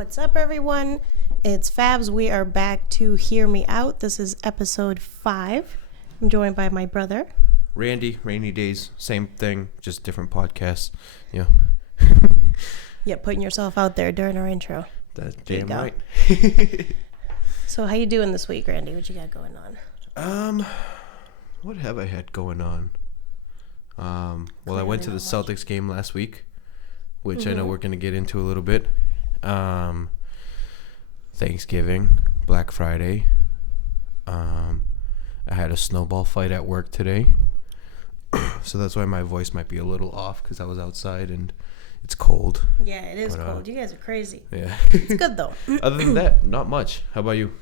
What's up, everyone? It's Fabs. We are back to Hear Me Out. This is episode 5. I'm joined by my brother. Randy, Rainy Days, same thing, just different podcasts. Yeah. Yeah, putting yourself out there during our intro. That's damn right. So how you doing this week, Randy? What you got going on? What have I had going on? Well, I went to the Celtics game last week, which I know we're going to get into a little bit. Thanksgiving, Black Friday. I had a snowball fight at work today. So that's why my voice might be a little off, because I was outside and it's cold. Yeah, it is cold. You guys are crazy. Yeah. It's good, though. Other than that, not much. How about you?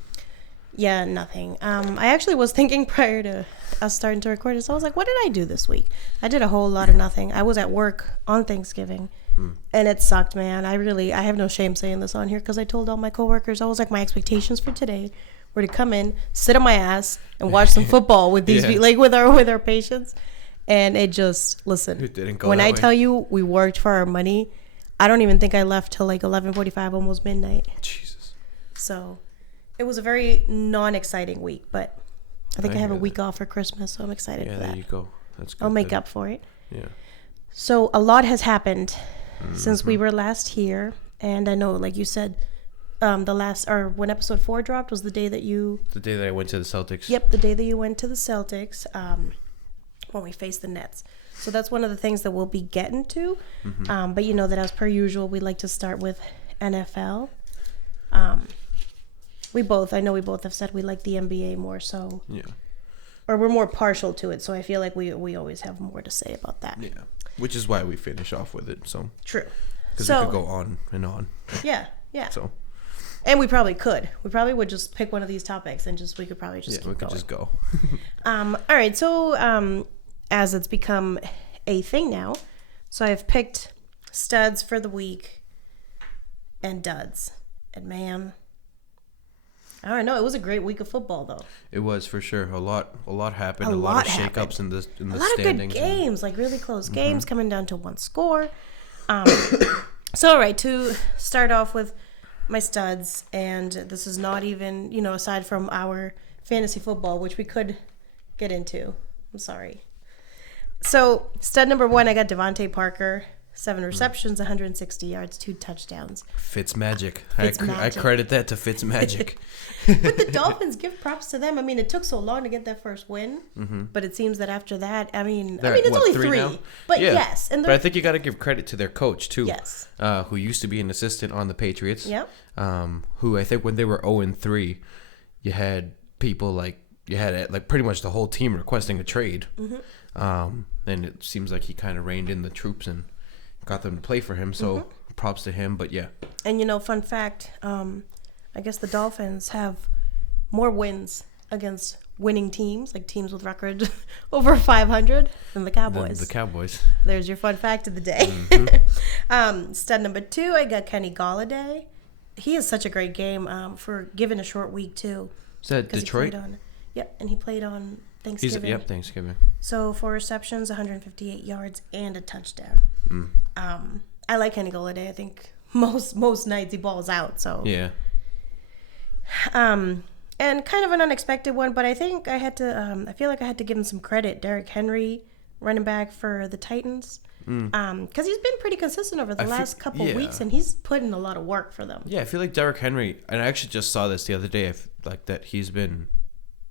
Yeah, nothing. I actually was thinking prior to us starting to record this, I was like, what did I do this week? I did a whole lot of nothing. I was at work on Thanksgiving, and it sucked, man. I have no shame saying this on here, because I told all my coworkers, I was like, my expectations for today were to come in, sit on my ass, and watch some football with these with our patients. And it just, listen, It didn't go when that I way. tell you we worked for our money, I don't even think I left till like 11:45, almost midnight. Jesus. So it was a very non-exciting week, but I think I have a week off for Christmas, so I'm excited for that. Yeah, there you go. That's good. I'll make up for it. Yeah. So a lot has happened since we were last here, and I know, like you said, when episode 4 dropped was the day that you... The day that I went to the Celtics. Yep, the day that you went to the Celtics, when we faced the Nets. So that's one of the things that we'll be getting to. But you know that as per usual, we like to start with NFL. We both have said we like the NBA more so. Yeah. Or we're more partial to it, so I feel like we always have more to say about that. Yeah. Which is why we finish off with it, so. True. Because we could go on and on. Yeah. So. And we probably could. We probably would just pick one of these topics and we could probably just keep going. Just go. All right, so as it's become a thing now, so I've picked studs for the week and duds. And man, I don't know. It was a great week of football, though. It was, for sure. A lot happened. A lot of shakeups in the standings. A lot of good games, like really close games coming down to one score. So, all right, to start off with my studs, and this is not even, aside from our fantasy football, which we could get into. I'm sorry. So, stud number 1, I got Devontae Parker. 7 receptions, 160 yards, 2 touchdowns. Fitzmagic. I credit that to Fitzmagic. But the Dolphins, give props to them. I mean, it took so long to get that first win, but it seems that after that, it's only 3 now? But yeah. Yes. But I think you got to give credit to their coach, too. Yes. Who used to be an assistant on the Patriots. Yep. Who I think when they were 0-3, you had people like pretty much the whole team requesting a trade. And it seems like he kind of reined in the troops and got them to play for him, so props to him. But yeah. And fun fact, I guess the Dolphins have more wins against winning teams, like teams with records over 500, than the Cowboys. There's your fun fact of the day. Stud number 2, I got Kenny Golladay. He has such a great game for given a short week too. Is that Detroit? And he played on Thanksgiving. Thanksgiving. So 4 receptions, 158 yards, and a touchdown. I like Kenny Golladay. I think most nights he balls out. So yeah. And kind of an unexpected one, but I think I had to. I feel like I had to give him some credit. Derrick Henry, running back for the Titans, because he's been pretty consistent over the last couple of weeks, and he's put in a lot of work for them. Yeah, I feel like Derrick Henry, and I actually just saw this the other day. Like that he's been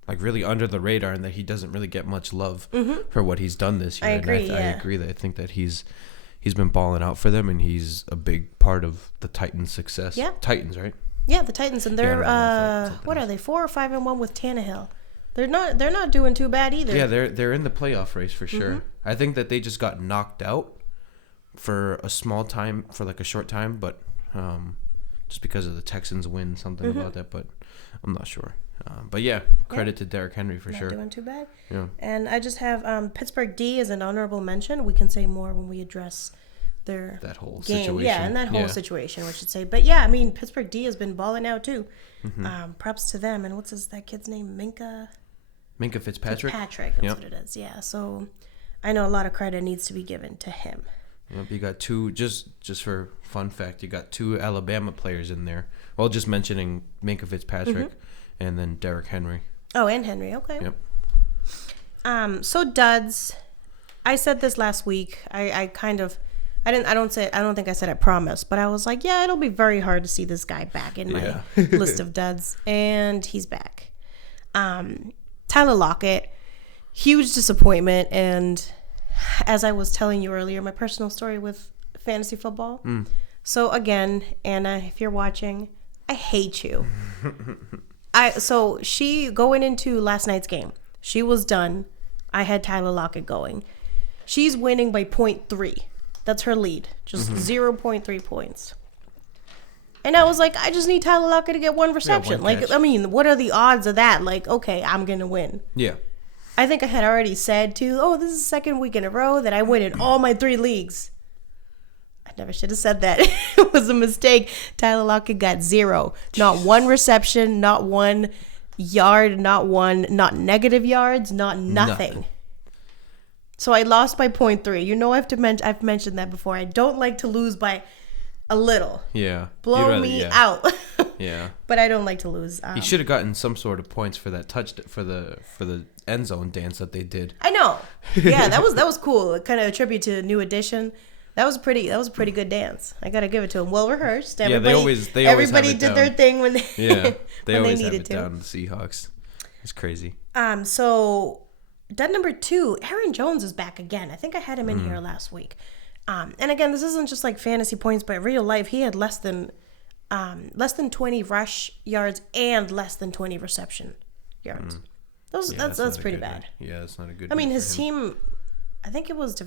like really under the radar, and that he doesn't really get much love for what he's done this year. I agree. I agree that I think that he's been balling out for them, and he's a big part of the Titans' success. Yeah. Titans, right? Yeah, the Titans, and they're what are they, 4 or 5-1 with Tannehill? They're not doing too bad either. Yeah, they're in the playoff race for sure. I think that they just got knocked out for a short time, but just because of the Texans win, something about that, but I'm not sure. But yeah, credit to Derrick Henry for sure. Not doing too bad. Yeah. And I just have Pittsburgh D as an honorable mention. We can say more when we address that whole game. Situation. Yeah, and that whole situation, we should say. But yeah, Pittsburgh D has been balling out too. Props to them. And what's that kid's name? Minka Fitzpatrick. That's what it is. Yeah. So I know a lot of credit needs to be given to him. Yep, you got two, just for fun fact, you got two Alabama players in there. Well, just mentioning Minka Fitzpatrick and then Derrick Henry. Oh, and Henry. Okay. Yep. So duds. I said this last week. I don't think I said I promised, but I was like, yeah, it'll be very hard to see this guy back in my list of duds, and he's back. Tyler Lockett, huge disappointment, and as I was telling you earlier, my personal story with fantasy football. So again, Anna, if you're watching, I hate you. So she going into last night's game, she was done. I had Tyler Lockett going. She's winning by 0.3. That's her lead. Just 0.3 points. And I was like, I just need Tyler Lockett to get one reception. catch. I mean, what are the odds of that? Like, okay, I'm going to win. Yeah. I think I had already said, too, this is the second week in a row that I win in all my 3 leagues. I never should have said that. It was a mistake. Tyler Lockett got 0. Not one reception, not 1 yard, not negative yards, not nothing. So I lost by 0.3. You know, I've mentioned that before. I don't like to lose by a little. Yeah. Blow me out. Yeah. But I don't like to lose. He should have gotten some sort of points for that touch for the end zone dance that they did. I know. Yeah, that was cool. Kind of a tribute to New Edition. That was a pretty good dance. I gotta give it to him. Well rehearsed. Everybody, they always everybody did their thing when they they when always they have needed it down. The Seahawks. It's crazy. So dud number 2, Aaron Jones is back again. I think I had him in here last week. And again, this isn't just like fantasy points, but real life, he had less than 20 rush yards and less than 20 reception yards. That's pretty bad. Yeah, that's not a good. I mean, his team. I think it was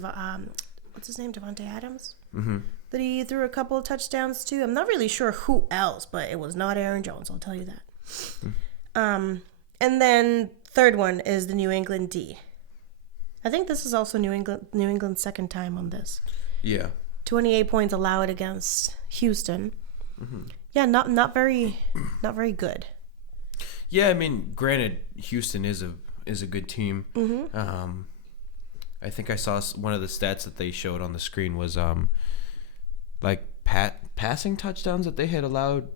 what's his name, Devontae Adams, that he threw a couple of touchdowns to. I'm not really sure who else, but it was not Aaron Jones. I'll tell you that. And then third one is the New England D. I think this is also New England's second time on this. Yeah. 28 points allowed against Houston. Yeah, not very good. Yeah, I mean, granted, Houston is a good team. I think I saw one of the stats that they showed on the screen was like passing touchdowns that they had allowed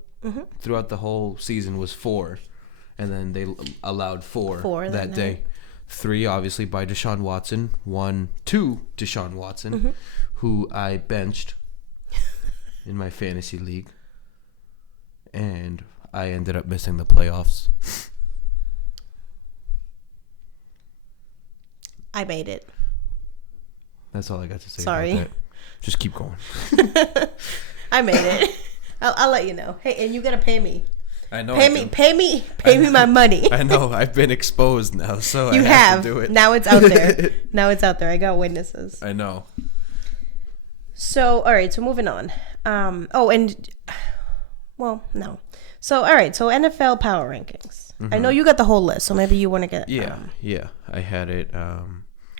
throughout the whole season was 4, and then they allowed 4 that day. 3 obviously by Deshaun Watson, 1 to Deshaun Watson, who I benched in my fantasy league, and I ended up missing the playoffs. I made it. That's all I got to say. Sorry. About that. Just keep going. I made it. I'll let you know. Hey, and you gotta pay me. I know. Pay me my money. I know. I've been exposed now, so you I have to do it. Now it's out there. I got witnesses. I know. So, all right. So moving on. No. So, all right. So NFL power rankings. I know you got the whole list, so maybe you want to get. Yeah. I had it. I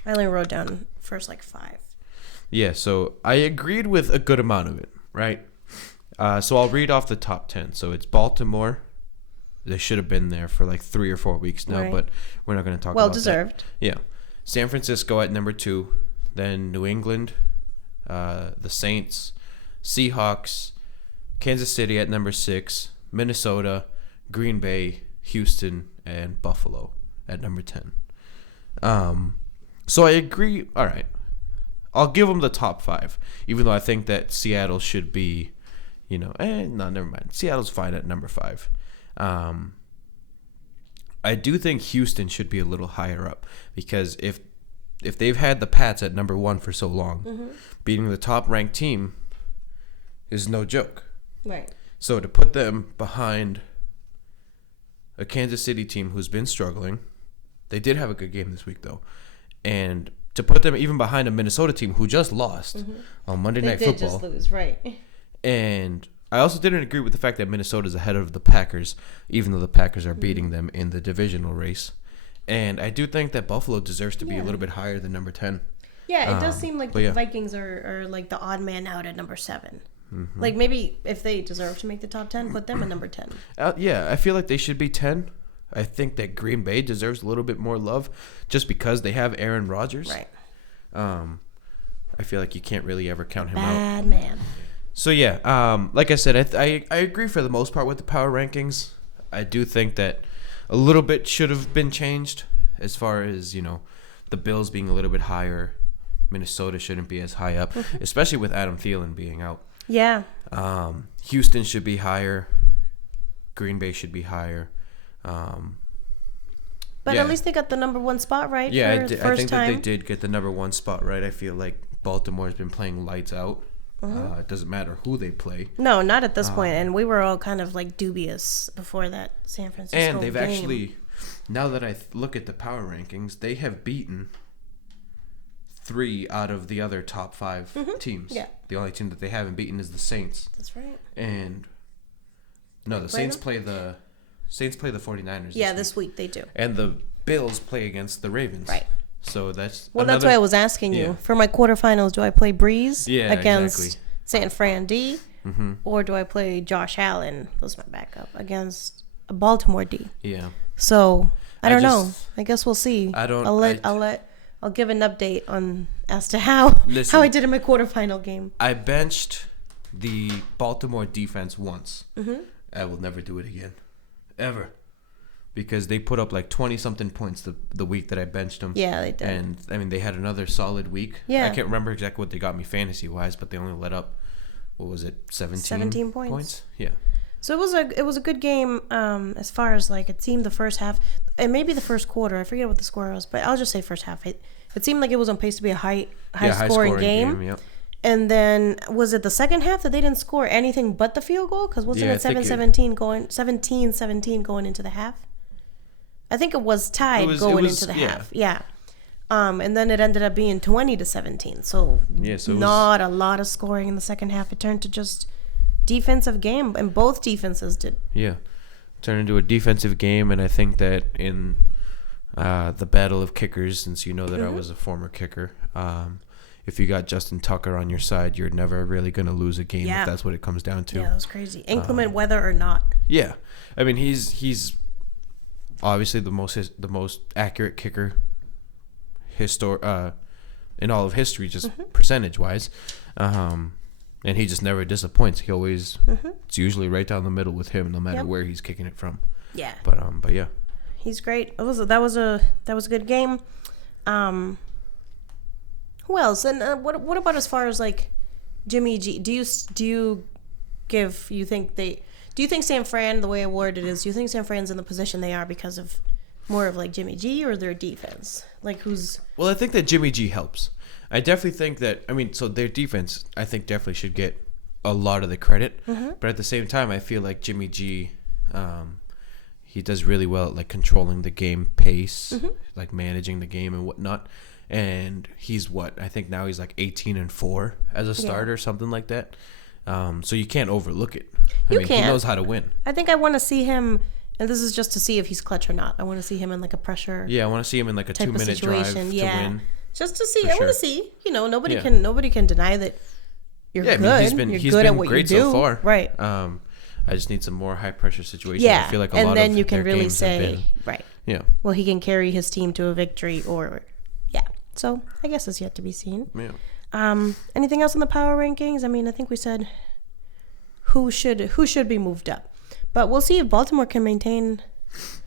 only wrote down first 5. Yeah. So I agreed with a good amount of it, right? So I'll read off the top 10. So it's Baltimore. They should have been there for 3 or 4 weeks now, but we're not going to talk about that. Well deserved. Yeah. San Francisco at number 2. Then New England, the Saints, Seahawks, Kansas City at number 6, Minnesota, Green Bay, Houston, and Buffalo at number 10. So I agree. All right. I'll give them the top 5, even though I think that Seattle should be, never mind. Seattle's fine at number 5. I do think Houston should be a little higher up because if they've had the Pats at number 1 for so long, beating the top ranked team is no joke. Right. So to put them behind a Kansas City team who's been struggling, they did have a good game this week though, and to put them even behind a Minnesota team who just lost on Monday Night Football. They did just lose, right. And I also didn't agree with the fact that Minnesota's ahead of the Packers, even though the Packers are beating them in the divisional race. And I do think that Buffalo deserves to be a little bit higher than number 10. Yeah, it does seem like the Vikings are like the odd man out at number 7. Like maybe if they deserve to make the top 10, put them at number 10. Yeah, I feel like they should be 10. I think that Green Bay deserves a little bit more love just because they have Aaron Rodgers. Right. I feel like you can't really ever count him out. Bad man. So yeah, like I said, I agree for the most part with the power rankings. I do think that a little bit should have been changed as far as, the Bills being a little bit higher. Minnesota shouldn't be as high up, especially with Adam Thielen being out. Yeah. Houston should be higher. Green Bay should be higher. But at least they got the number 1 spot right. Yeah, I think that they did get the number 1 spot right. I feel like Baltimore's been playing lights out. It doesn't matter who they play. No, not at this point. And we were all kind of like dubious before that San Francisco And they've game. actually, now that I look at the power rankings, they have beaten 3 out of the other top 5 teams. Yeah. The only team that they haven't beaten is the Saints. That's right. And no, the Saints play the 49ers. Yeah, this week they do. And the Bills play against the Ravens. Right. So that's that's why I was asking you. For my quarterfinals, do I play Breeze against San Fran D? Or do I play Josh Allen, that's my backup, against a Baltimore D? Yeah. So I don't know. I guess we'll see. I'll give an update on as to how I did in my quarterfinal game. I benched the Baltimore defense once. I will never do it again. Ever. Because they put up like 20-something points the week that I benched them. Yeah, they did. And, I mean, they had another solid week. Yeah. I can't remember exactly what they got me fantasy-wise, but they only let up, what was it, 17 points? Yeah. So it was a good game as far as, like, it seemed the first half, and maybe the first quarter. I forget what the score was, but I'll just say first half. It seemed like it was on pace to be a high-scoring game. Yep. And then, was it the second half that they didn't score anything but the field goal? Because wasn't it 17-17 going into the half? I think it was tied going into the half. Yeah. And then it ended up being 20-17. So not a lot of scoring in the second half. It turned to just defensive game, and both defenses did. Yeah. Turned into a defensive game, and I think that in the battle of kickers, since you know that I was a former kicker, if you got Justin Tucker on your side, you're never really going to lose a game if that's what it comes down to. Yeah, that was crazy. Inclement weather or not. Yeah. I mean, he's obviously the most accurate kicker in all of history, just percentage-wise. And he just never disappoints. He always it's usually right down the middle with him, no matter where he's kicking it from. Yeah. But yeah. He's great. That was a good game. Who else? And what about as far as like Jimmy G? Do you think San Fran, the way I worded it is, do you think San Fran's in the position they are because of more of like Jimmy G or their defense? Like who's? Well, I think that Jimmy G helps. I definitely think that, so their defense, I think definitely should get a lot of the credit. But at the same time, I feel like Jimmy G, he does really well at like controlling the game pace, like managing the game and whatnot. And he's I think now he's like 18-4 as a starter or something like that. So you can't overlook it. I mean, he knows how to win. I think I want to see him, and this is just to see if he's clutch or not. I want to see him in like a pressure. Yeah, I want to see him in like a 2-minute drive to win. Just to see. I want to see. Nobody can deny that you're good. He's good at what you do. So far. Right. I just need some more high pressure situations. Yeah. I feel like a lot of and then you can their really games say have been, right. Yeah. Well, he can carry his team to a victory, or so I guess it's yet to be seen. Yeah. Anything else in the power rankings? I mean, I think we said who should be moved up, but we'll see if Baltimore can maintain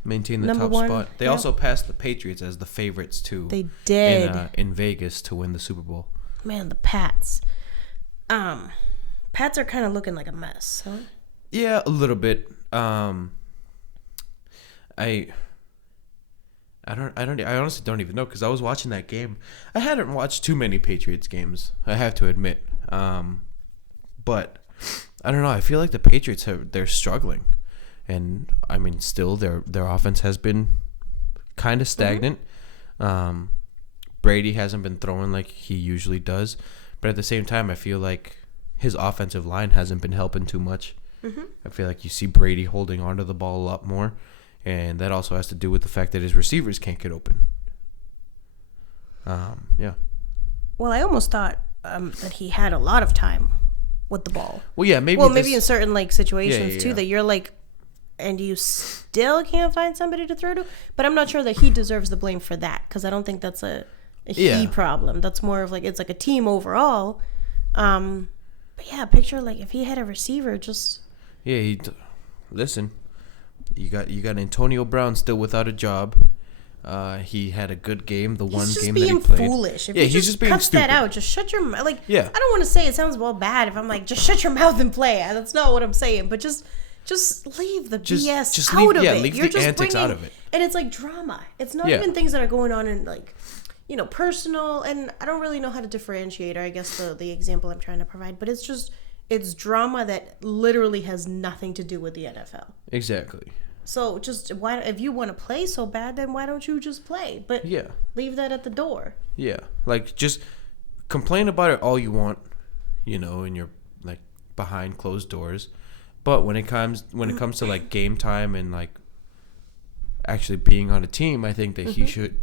the top spot. They also passed the Patriots as the favorites too. They did in Vegas to win the Super Bowl. Man, the Pats. Pats are kind of looking like a mess, huh? Yeah, a little bit. I honestly don't even know, because I was watching that game. I hadn't watched too many Patriots games, I have to admit. But I don't know. I feel like the Patriots they're struggling, and I mean, still their offense has been kind of stagnant. Brady hasn't been throwing like he usually does, but at the same time, I feel like his offensive line hasn't been helping too much. I feel like you see Brady holding onto the ball a lot more. And that also has to do with the fact that his receivers can't get open. Yeah. Well, I almost thought that he had a lot of time with the ball. Well, yeah, maybe. Well, maybe in certain like situations too, that you're like, and you still can't find somebody to throw to. But I'm not sure that he deserves the blame for that, because I don't think that's he problem. That's more of like, it's like a team overall. But yeah, picture like if he had a receiver, just listen. You got Antonio Brown still without a job. He had a good game. The one game that he played. He's just being foolish. If he's just being stupid. That out. Just shut your mouth. Like, yeah. I don't want to say it sounds bad if I'm like, just shut your mouth and play. That's not what I'm saying. But just leave the BS out of it. Leave You're the just antics out of it. And it's like drama. It's not even things that are going on in like, personal. And I don't really know how to differentiate, or I guess the example I'm trying to provide. But it's drama that literally has nothing to do with the NFL. Exactly. So just if you want to play so bad, then why don't you just play? But leave that at the door. Yeah, like just complain about it all you want, and you're like behind closed doors. But when it comes to like game time and like actually being on a team, I think that he should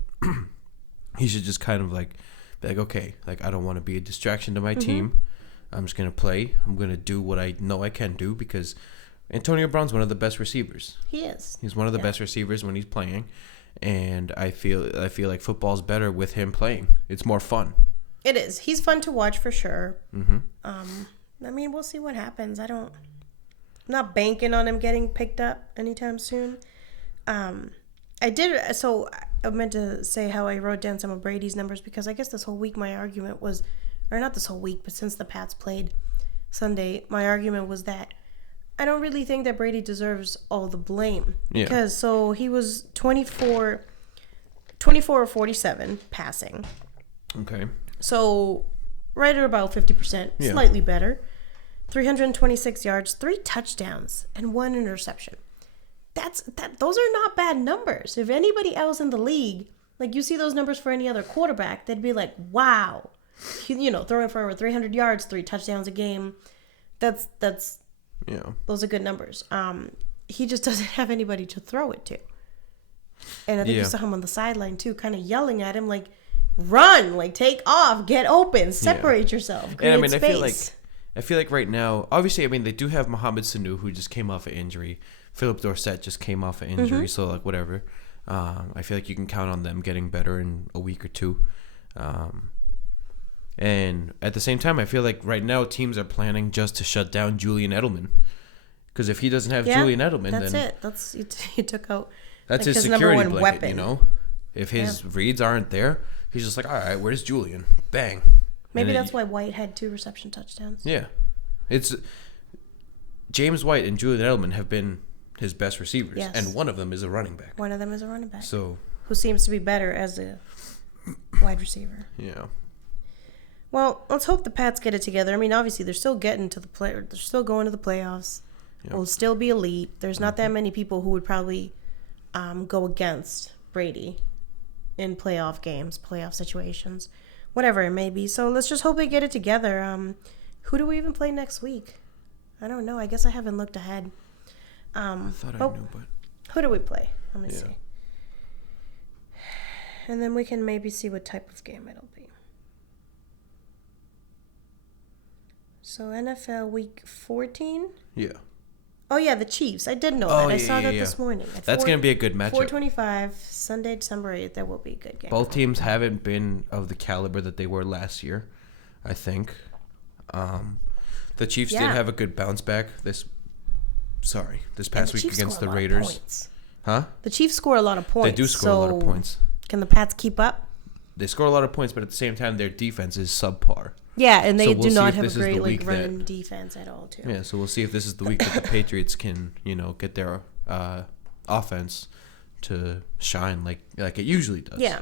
just kind of like be like, okay, like I don't want to be a distraction to my team. I'm just gonna play. I'm gonna do what I know I can do because Antonio Brown's one of the best receivers. He is. He's one of the best receivers when he's playing, and I feel like football's better with him playing. It's more fun. It is. He's fun to watch for sure. I mean, we'll see what happens. I'm not banking on him getting picked up anytime soon. I meant to say how I wrote down some of Brady's numbers because I guess this whole week my argument was, or not this whole week, but since the Pats played Sunday, my argument was that I don't really think that Brady deserves all the blame. Yeah. Because he was 24 or 47 passing. Okay. So right at about 50%, slightly better. 326 yards, 3 touchdowns, and 1 interception. Those are not bad numbers. If anybody else in the league, like you see those numbers for any other quarterback, they'd be like, wow. Throwing for over 300 yards, 3 touchdowns a game. That's those are good numbers. He just doesn't have anybody to throw it to. And I think you saw him on the sideline too, kind of yelling at him like, run, like take off, get open, separate yourself, create space. I feel like right now, obviously, they do have Mohamed Sanu, who just came off an injury. Philip Dorsett just came off an injury, so like whatever. I feel like you can count on them getting better in a week or two. And at the same time, I feel like right now teams are planning just to shut down Julian Edelman. Because if he doesn't have Julian Edelman, then... That's it. You took out... That's his security blanket, weapon. If his reads aren't there, he's just like, all right, where's Julian? Bang. Maybe that's why White had 2 reception touchdowns. Yeah. It's... James White and Julian Edelman have been his best receivers. Yes. And one of them is a running back. One of them is a running back. So... Who seems to be better as a wide receiver. Yeah. Well, let's hope the Pats get it together. I mean, obviously, they're still getting to they're still going to the playoffs. Yep. Will still be elite. There's not that many people who would probably go against Brady in playoff games, playoff situations, whatever it may be. So let's just hope they get it together. Who do we even play next week? I don't know. I guess I haven't looked ahead. I thought I knew, but... Who do we play? Let me see. And then we can maybe see what type of game it'll be. So NFL week 14? Yeah. Oh, yeah, the Chiefs. I did know that. I saw that this morning. That's going to be a good matchup. 4:25, Sunday, December 8th. That will be a good game. Both teams haven't been of the caliber that they were last year, I think. The Chiefs did have a good bounce back this past week against the Raiders. Huh? The Chiefs score a lot of points. They do score a lot of points. Can the Pats keep up? They score a lot of points, but at the same time, their defense is subpar. Yeah, and they do not have a great run defense at all, too. Yeah, so we'll see if this is the week that the Patriots can, get their offense to shine like it usually does. Yeah.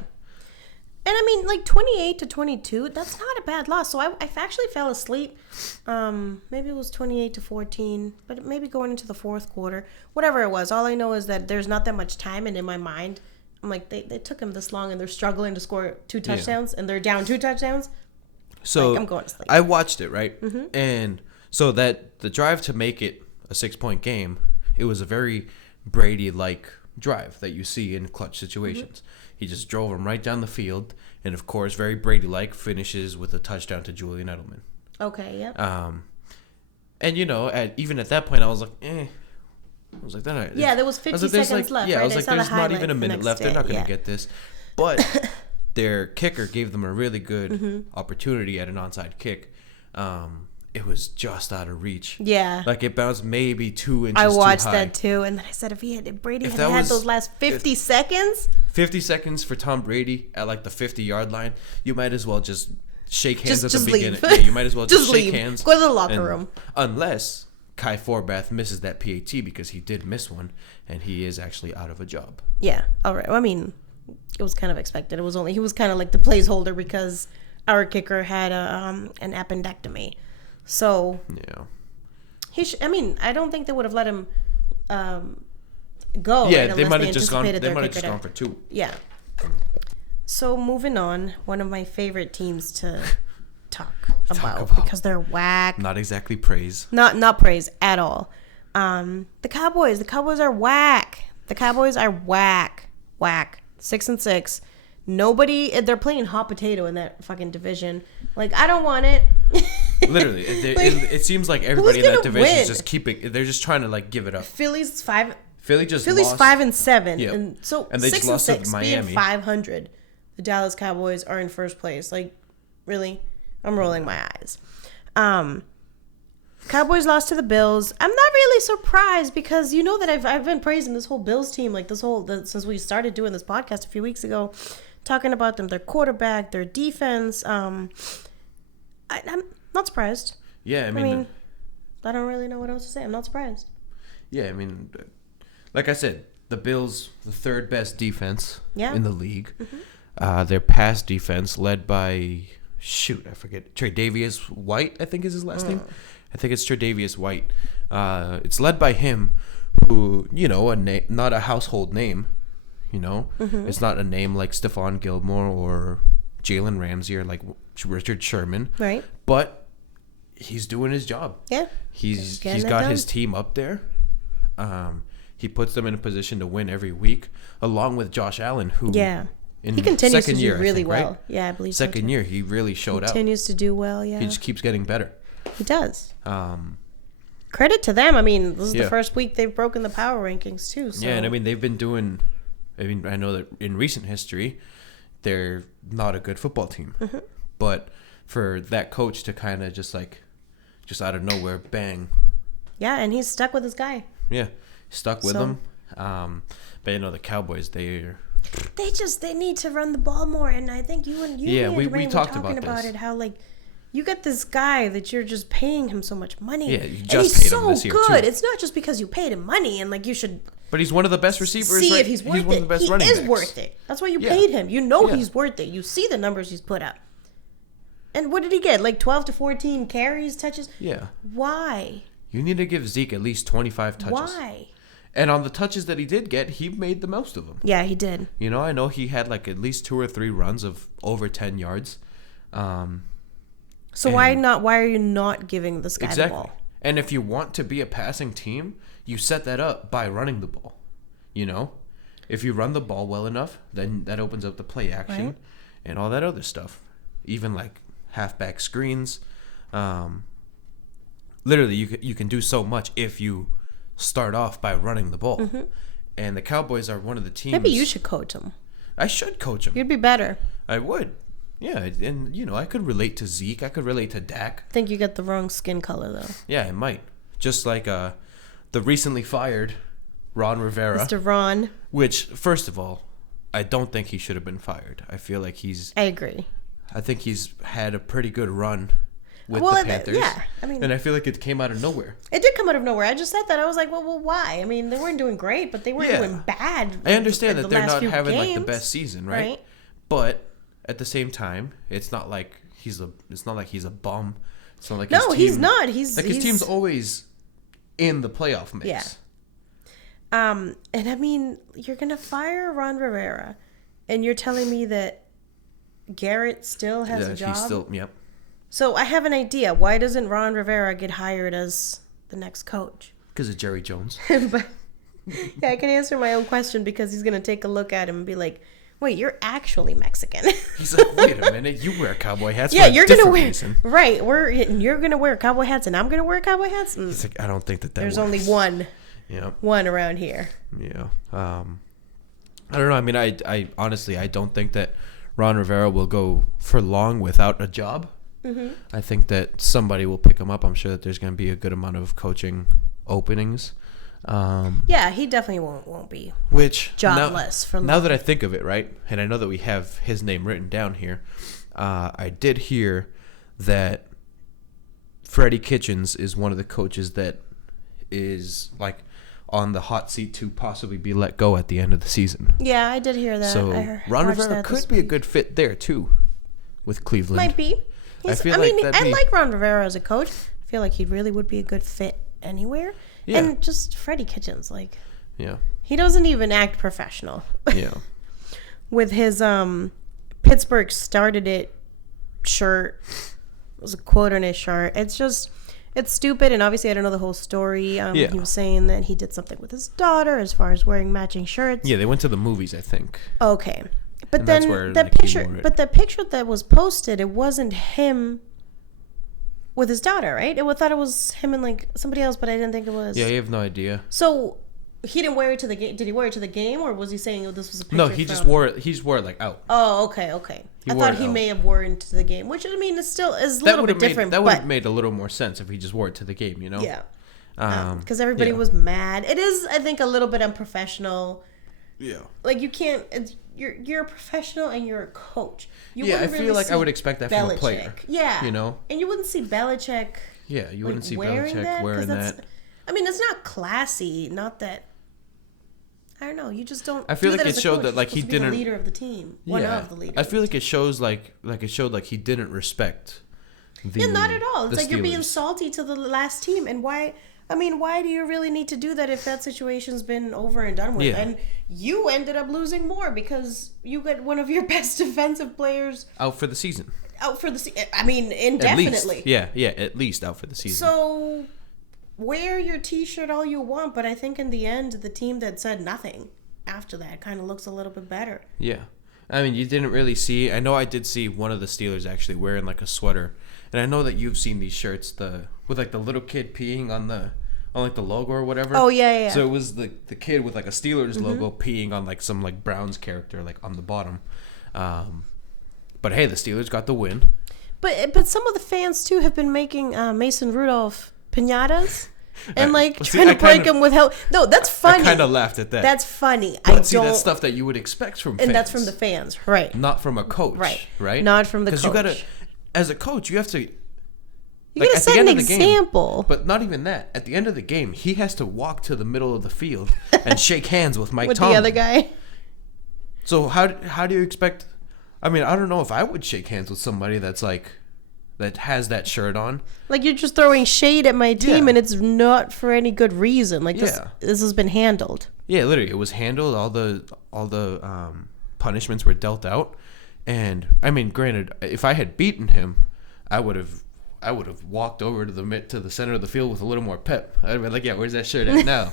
And I mean, 28-22, that's not a bad loss. So I actually fell asleep. Maybe it was 28-14, but maybe going into the fourth quarter, whatever it was. All I know is that there's not that much time, and in my mind, I'm like, they took him this long, and they're struggling to score 2 touchdowns, and they're down 2 touchdowns. So I'm going to sleep. I watched it, right? Mm-hmm. And so that the drive to make it a 6-point game, it was a very Brady-like drive that you see in clutch situations. Mm-hmm. He just drove him right down the field, and of course, very Brady-like, finishes with a touchdown to Julian Edelman. Okay, yep. And even at that point, I was like, I was like, yeah, there was 50 seconds left. Yeah, right? I was like, there's not even a minute left. They're not going to get this. But their kicker gave them a really good opportunity at an onside kick. It was just out of reach. Yeah. Like, it bounced maybe 2 inches I watched too high. that too, and then I said, if Brady If had that had was- those last 50 seconds. 50 seconds for Tom Brady at, like, the 50-yard line, you might as well just shake hands at the beginning. Leave. Yeah, you might as well just shake leave. hands. Go to the locker room. Unless Kai Forbath misses that PAT, because he did miss one, and he is actually out of a job. Yeah. All right. Well, I mean, it was kind of expected. He was kind of like the placeholder because our kicker had an appendectomy. So Yeah. I don't think they would have let him go. Yeah, right, they unless might have just gone. anticipated They their might have kicker just gone for 2. Yeah. So moving on, one of my favorite teams to talk about because they're whack. Not exactly praise. Not praise at all. The Cowboys. The Cowboys are whack. The Cowboys are whack. 6-6. Nobody. They're playing hot potato in that fucking division. Like, I don't want it. Literally, it seems like everybody in that division is just keeping. They're just trying to, like, give it up. Philly's 5. Philly's lost. 5-7, Yep. and so and they 6 just lost and 6, to being Miami. 500. The Dallas Cowboys are in first place. Like, really, I'm rolling my eyes. Cowboys lost to the Bills. I'm not really surprised because you know that I've been praising this whole Bills team like since we started doing this podcast a few weeks ago, talking about them, their quarterback, their defense. I'm not surprised. Yeah, I mean, I don't really know what else to say. I'm not surprised. Yeah, I mean, like I said, the Bills, the 3rd best defense in the league. Their pass defense led by, I forget, Tre'Davious White, I think is his last name. I think it's Tre'Davious White. It's led by him, who, not a household name, It's not a name like Stephon Gilmore or Jalen Ramsey or like Richard Sherman. Right. But he's doing his job. Yeah. He's got his team up there. He puts them in a position to win every week, along with Josh Allen, who he continues to do really well. Right? Yeah, I believe second year he really showed continues to do well. Yeah, he just keeps getting better. He does. Credit to them. I mean, this is the first week they've broken the power rankings too. So. Yeah, and I mean they've been doing. I mean, I know that in recent history, they're not a good football team, but for that coach to kind of just out of nowhere, bang. Yeah, and he's stuck with his guy. Yeah, stuck with him. But the Cowboys, they need to run the ball more, and I think you and we talked were talking about it. How like you got this guy that you're just paying him so much money. Yeah, you just paid him this year good. too. It's not just because you paid him money and like you should. But he's one of the best receivers. See right? if he's worth he's one it. Of the best he running is backs. worth it. That's why you paid him. You know he's worth it. You see the numbers he's put up. And what did he get? Like 12 to 14 carries, touches? Yeah. Why? You need to give Zeke at least 25 touches. Why? And on the touches that he did get, he made the most of them. Yeah, he did. I know he had like at least 2 or 3 runs of over 10 yards. So why are you not giving this guy the ball? And if you want to be a passing team, you set that up by running the ball. If you run the ball well enough, then that opens up the play action and all that other stuff. Even like halfback screens. Literally, you can do so much if you start off by running the ball. And the Cowboys are one of the teams. Maybe you should coach him. I should coach him. You'd be better. I would. Yeah, and I could relate to Zeke. I could relate to Dak. I think you got the wrong skin color though. Yeah, I might. Just like the recently fired Ron Rivera. Mr. Ron. Which, first of all, I don't think he should have been fired. I feel like I agree. I think he's had a pretty good run with well, the Panthers. Yeah, I mean, and I feel like it came out of nowhere. It did come out of nowhere. I just said that. I was like, well, why? I mean, they weren't doing great, but they weren't doing bad. I understand that they're not having games. like the best season, right? But at the same time, it's not like he's a bum. It's not like he's not. His team's always in the playoff mix. Yeah. And I mean, you're gonna fire Ron Rivera, and you're telling me that Garrett still has a job? He's still, yep. So I have an idea. Why doesn't Ron Rivera get hired as the next coach? Because of Jerry Jones. But yeah, I can answer my own question because he's gonna take a look at him and be like, "Wait, you're actually Mexican." He's like, "Wait a minute, you wear cowboy hats." Yeah, you're gonna wear you're gonna wear cowboy hats, and I'm gonna wear cowboy hats. He's like, "I don't think that there's works. only one." Yeah. One around here. Yeah. I don't know. I mean, I honestly, I don't think that Ron Rivera will go for long without a job. Mm-hmm. I think that somebody will pick him up. I'm sure that there's going to be a good amount of coaching openings. Yeah, he definitely won't be jobless for long. Now that I think of it, right, and I know that we have his name written down here, I did hear that Freddie Kitchens is one of the coaches that is like on the hot seat to possibly be let go at the end of the season. Yeah, I did hear that. So Ron Rivera could be a good fit there too, with Cleveland. Might be. I like Ron Rivera as a coach. I feel like he really would be a good fit anywhere. Yeah. And just Freddie Kitchens, like, yeah, he doesn't even act professional. Yeah. With his Pittsburgh started it shirt, it was a quote on his shirt. It's stupid, and obviously I don't know the whole story. He was saying that he did something with his daughter as far as wearing matching shirts. Yeah, they went to the movies, I think. Okay, but and then that the picture that was posted, it wasn't him with his daughter, right? I thought it was him and like somebody else, but I didn't think it was. Yeah, you have no idea. So he didn't wear it to the game. Did he wear it to the game, or was he saying this was a picture? No, he just wore it. He just wore it like out. Oh, okay. I thought he may have worn it to the game, which I mean is still a little bit different. That would have made a little more sense if he just wore it to the game, you know? Yeah. Because everybody was mad. It is, I think, a little bit unprofessional. Yeah. Like you can't. You're a professional and you're a coach. I feel like I would expect that from a player. Yeah. You know? And you wouldn't see Belichick. Yeah, you wouldn't see Belichick wearing that. I mean, it's not classy. Not that. I don't know. You just don't. I feel like it showed that like he didn't. The leader of the team. One of the leaders. I feel like it shows like it showed like he didn't respect. Not at all. It's like Steelers. You're being salty to the last team, and why? I mean, why do you really need to do that if that situation's been over and done with? Yeah. And you ended up losing more because you got one of your best defensive players out for the season. I mean, indefinitely. At least out for the season. So wear your T-shirt all you want, but I think in the end, the team that said nothing after that kind of looks a little bit better. Yeah. I mean, you didn't really see... I know I did see one of the Steelers actually wearing like a sweater. And I know that you've seen these shirts with like the little kid peeing on like the logo or whatever. Oh, yeah. So it was the kid with like a Steelers logo peeing on like some like Browns character like on the bottom. But hey, the Steelers got the win. But some of the fans too have been making Mason Rudolph piñatas and trying to break him with help. No, that's funny. I kind of laughed at that. That's funny. That's stuff that you would expect from fans. And that's from the fans, right? Not from a coach, right? Not from the coach. Because as a coach, you have to... You gotta set an example. But not even that. At the end of the game, he has to walk to the middle of the field and shake hands with Mike Tomlin. With the other guy. So how do you expect... I mean, I don't know if I would shake hands with somebody that has that shirt on. Like, you're just throwing shade at my team, and it's not for any good reason. Like, this has been handled. Yeah, literally, it was handled. All the punishments were dealt out. And, I mean, granted, if I had beaten him, I would have walked over to the center of the field with a little more pep. I'd be like, yeah, where's that shirt at now?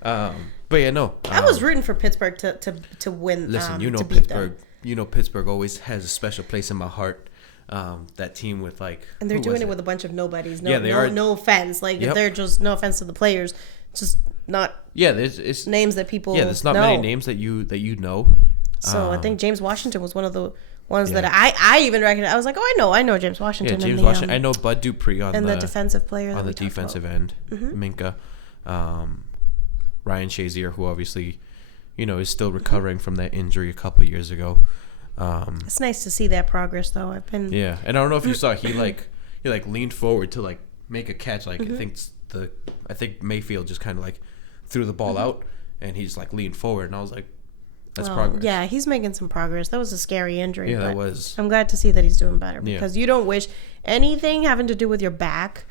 But yeah, no. I was rooting for Pittsburgh to win. Listen, Pittsburgh. Pittsburgh always has a special place in my heart. That team with like, and they're doing it with a bunch of nobodies. No offense. Like they're just no offense to the players, just not. Yeah, it's names that people. Yeah, there's not many names that you know. So I think James Washington was one of the ones that I even recognized. I was like, oh, I know James Washington. Yeah, James Washington. I know Bud Dupree on the defensive player on the defensive end. Minka, Ryan Shazier, who obviously, is still recovering from that injury a couple of years ago. It's nice to see that progress, though. And I don't know if you saw he leaned forward to like make a catch. Like I think Mayfield just kind of like threw the ball out, and he's like leaned forward, and I was like, that's progress. Yeah, he's making some progress. That was a scary injury. Yeah, that was. I'm glad to see that he's doing better because you don't wish anything having to do with your back.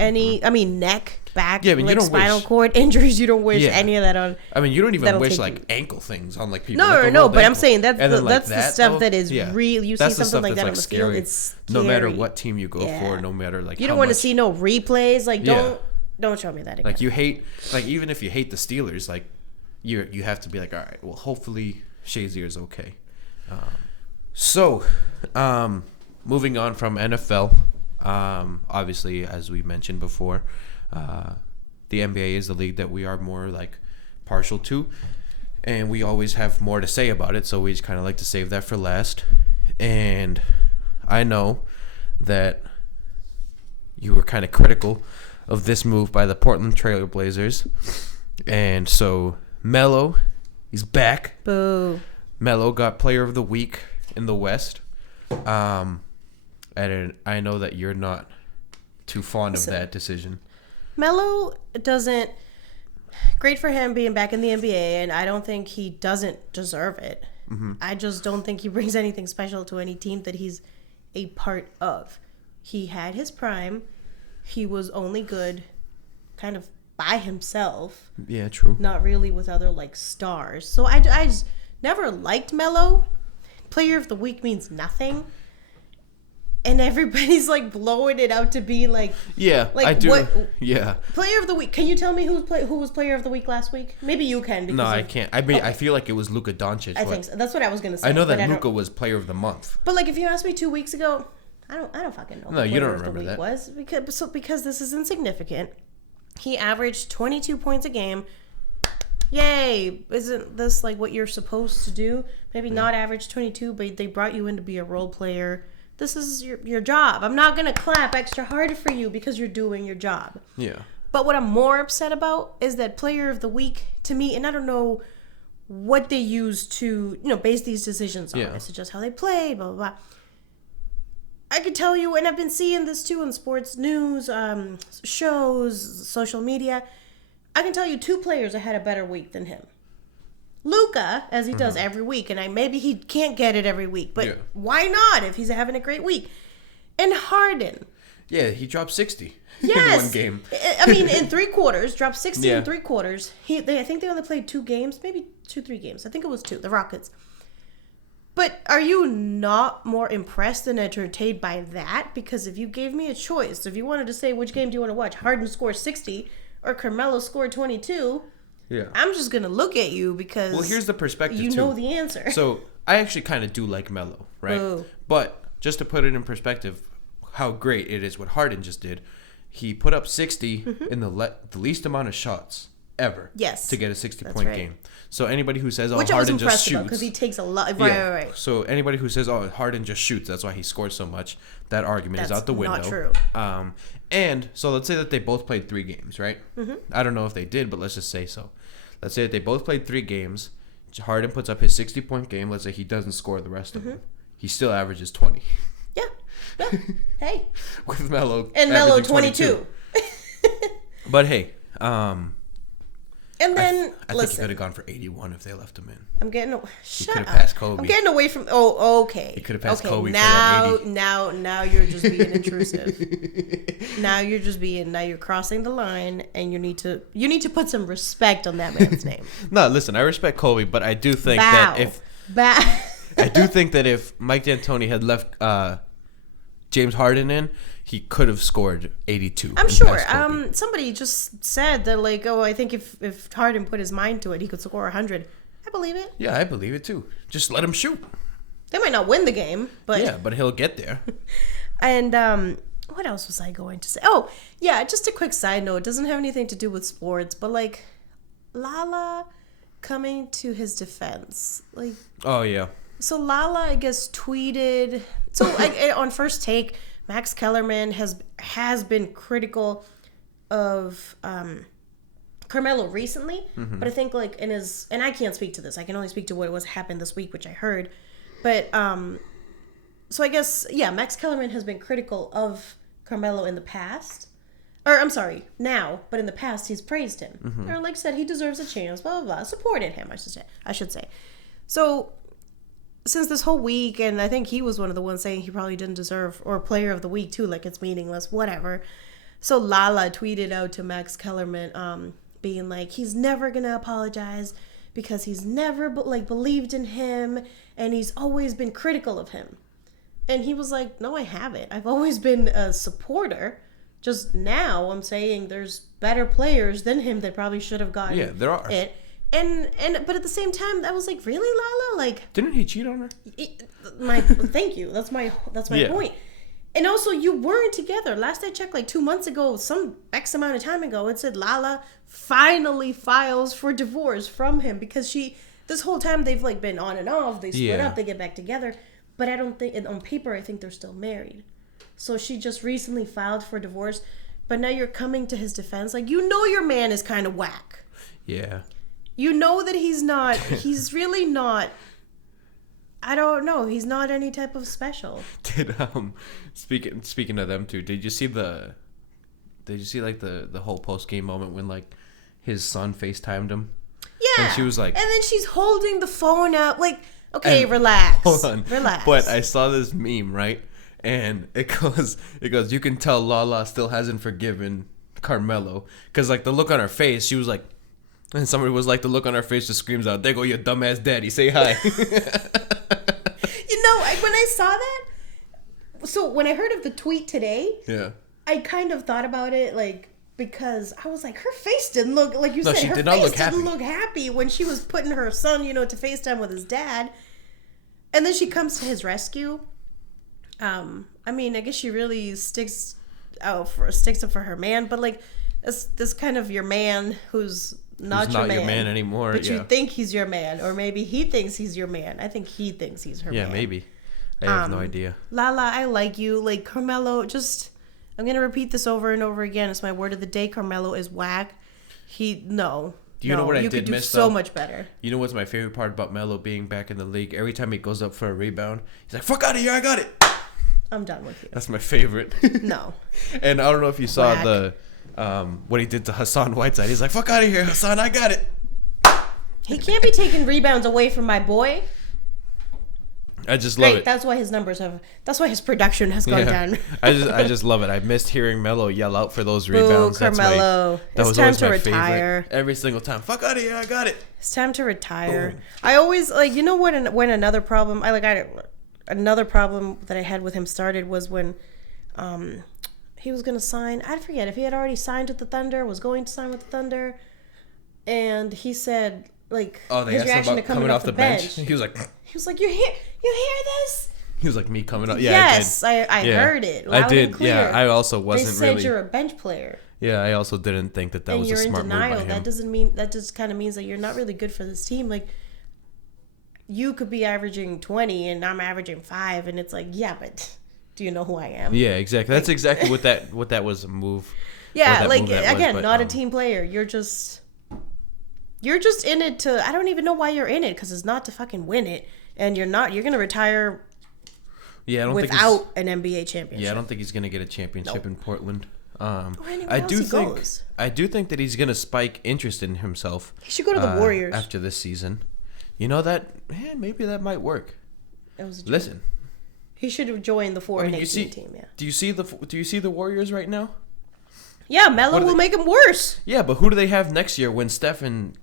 Neck, back, spinal cord injuries. You don't wish any of that on. I mean, you don't even wish like ankle things on like people. No. But I'm saying that's the stuff that is real. You see something like that on the field, it's scary. No matter what team you go for, no matter like. You don't want to see no replays. Like don't show me that again. Like you hate, like even if you hate the Steelers, like you have to be like, all right, well, hopefully Shazier is okay. So, moving on from NFL. Obviously, as we mentioned before, the NBA is the league that we are more like partial to, and we always have more to say about it, so we just kind of like to save that for last. And I know that you were kind of critical of this move by the Portland Trail Blazers, and so Melo, he's back. Boo. Melo got Player of the Week in the West. And I know that you're not too fond of that decision. Melo doesn't. Great for him being back in the NBA, and I don't think he doesn't deserve it. Mm-hmm. I just don't think he brings anything special to any team that he's a part of. He had his prime. He was only good kind of by himself. Yeah, true. Not really with other, like, stars. So I just never liked Melo. Player of the Week means nothing. And everybody's, like, blowing it out to be, like... Yeah, like, I do. What, yeah. Player of the Week. Can you tell me who was Player of the Week last week? Maybe you can. No, I can't. I mean, okay. I feel like it was Luka-Doncic. I think so. That's what I was going to say. I know that Luka was Player of the Month. But, like, if you asked me 2 weeks ago, I don't fucking know. No, you don't remember that. Was because this is insignificant. He averaged 22 points a game. Yay! Isn't this, like, what you're supposed to do? Maybe not average 22, but they brought you in to be a role player. This is your job. I'm not going to clap extra hard for you because you're doing your job. Yeah. But what I'm more upset about is that Player of the Week, to me, and I don't know what they use to, base these decisions on. Is it just how they play, blah, blah, blah. I could tell you, and I've been seeing this too in sports news, shows, social media. I can tell you 2 players that had a better week than him. Luka, as he does every week, and maybe he can't get it every week, but why not if he's having a great week? And Harden. Yeah, he dropped 60 in one game. I mean, in 3 quarters, dropped 60 in 3 quarters. I think they only played 2 games, maybe 2-3 games. I think it was 2, the Rockets. But are you not more impressed and entertained by that? Because if you gave me a choice, if you wanted to say which game do you want to watch, Harden scored 60 or Carmelo scored 22... Yeah, I'm just going to look at you because here's the perspective, you know the answer. So, I actually kind of do like Melo, right? Ooh. But just to put it in perspective, how great it is what Harden just did. He put up 60 in the least amount of shots ever to get a 60-point game. So, anybody who says, Harden just shoots. Because he takes a lot. Right. So, anybody who says, Harden just shoots, that's why he scores so much, that argument is out the window. That's not true. And so, let's say that they both played 3 games, right? Mm-hmm. I don't know if they did, but let's just say so. Let's say that they both played 3 games. Harden puts up his 60-point game. Let's say he doesn't score the rest of them. He still averages 20. Yeah. Hey. With Melo. And Melo 22. But hey. And then, I think he could have gone for 81 if they left him in. I'm getting... Shut up. He could have passed Kobe. I'm getting away from... Oh, okay. He could have passed Kobe now, for that 80. Now you're just being intrusive. Now you're crossing the line, and you need to put some respect on that man's name. No, listen, I respect Kobe, but I do think that if Mike D'Antoni had left James Harden in, he could have scored 82. I'm sure. Somebody just said that, like, I think if Harden put his mind to it, he could score 100. I believe it. Yeah, I believe it too. Just let him shoot. They might not win the game, but... Yeah, but he'll get there. And what else was I going to say? Oh, yeah, just a quick side note. It doesn't have anything to do with sports, but, like, Lala coming to his defense. Like... Oh, yeah. So Lala, I guess, tweeted... So, on First Take... Max Kellerman has been critical of Carmelo recently, but I think and I can't speak to this. I can only speak to what happened this week, which I heard. But so I guess Max Kellerman has been critical of Carmelo in the past, or I'm sorry, now, but in the past he's praised him. Or like I said, he deserves a chance. Blah blah blah. Supported him, I should say. So. Since this whole week, and I think he was one of the ones saying he probably didn't deserve, or Player of the Week too, like it's meaningless, whatever. So Lala tweeted out to Max Kellerman, being like, he's never gonna apologize because he's never believed in him, and he's always been critical of him. And he was like, no, I haven't. I've always been a supporter. Just now I'm saying there's better players than him that probably should have gotten it. Yeah, there are. But at the same time, I was like, really, Lala? Like, didn't he cheat on her? Thank you. That's my point. And also, you weren't together. Last I checked, like 2 months ago, some X amount of time ago, it said Lala finally files for divorce from him because she this whole time they've like been on and off. They split up, they get back together. But I don't think, on paper, I think they're still married. So she just recently filed for divorce. But now you're coming to his defense. Like, you know your man is kind of whack. Yeah. You know that he's really not, I don't know, he's not any type of special. Speaking of them two, did you see like the whole post-game moment when like his son FaceTimed him? Yeah. And she was like, and then she's holding the phone up, like, okay, relax. Hold on. Relax. But I saw this meme, right? And it goes, you can tell Lala still hasn't forgiven Carmelo. Because, like, the look on her face, she was like, and somebody was like, the look on her face just screams out, there go your dumbass daddy, say hi. You know, when I saw that, so when I heard of the tweet today, I kind of thought about it, like, because I was like, her face didn't look, like you said, her face didn't look happy when she was putting her son, you know, to FaceTime with his dad. And then she comes to his rescue. I mean, I guess she really sticks up for her man, but like, this kind of your man who's not your man anymore. But you think he's your man, or maybe he thinks he's your man. I think he thinks he's her man. Yeah, maybe. I have no idea. Lala, I like you. Like, Carmelo, I'm going to repeat this over and over again. It's my word of the day. Carmelo is whack. Do you know what I did miss, so much better. You know what's my favorite part about Melo being back in the league? Every time he goes up for a rebound, he's like, fuck out of here, I got it. I'm done with you. That's my favorite. No. And I don't know if you saw what he did to Hassan Whiteside. He's like, fuck out of here, Hassan, I got it. He can't be taking rebounds away from my boy. I just love it. That's why his production has gone down. I just love it. I missed hearing Melo yell out for those rebounds. Carmelo. It's time to retire. Favorite. Every single time. Fuck out of here, I got it. It's time to retire. Boom. I always, like, you know what, when another problem, another problem that I had with him started was when he was going to sign, I forget if he had already signed with the Thunder, was going to sign with the Thunder, and he said, like, his reaction to coming off the bench. He was like, you hear this? He was like, me coming up. Yeah, yes, I heard it. I did. Yeah, I also wasn't really. They said really. you're a bench player. Yeah, I also didn't think that was a smart move by him. And you're in denial. That just kind of means that you're not really good for this team. Like, you could be averaging 20 and I'm averaging 5, and it's like, yeah, but do you know who I am? Yeah, exactly. That's exactly what that was a move. Yeah, like, again, not a team player. You're just in it to, I don't even know why you're in it, because it's not to fucking win it, and you're going to retire without an NBA championship. Yeah, I don't think he's going to get a championship in Portland. I do think that he's going to spike interest in himself. He should go to the Warriors after this season. You know that, maybe that might work. Listen, he should have joined the 4-18 team. Yeah. Do you see the Warriors right now? Yeah, Melo will make him worse. Yeah, but who do they have next year when Steph and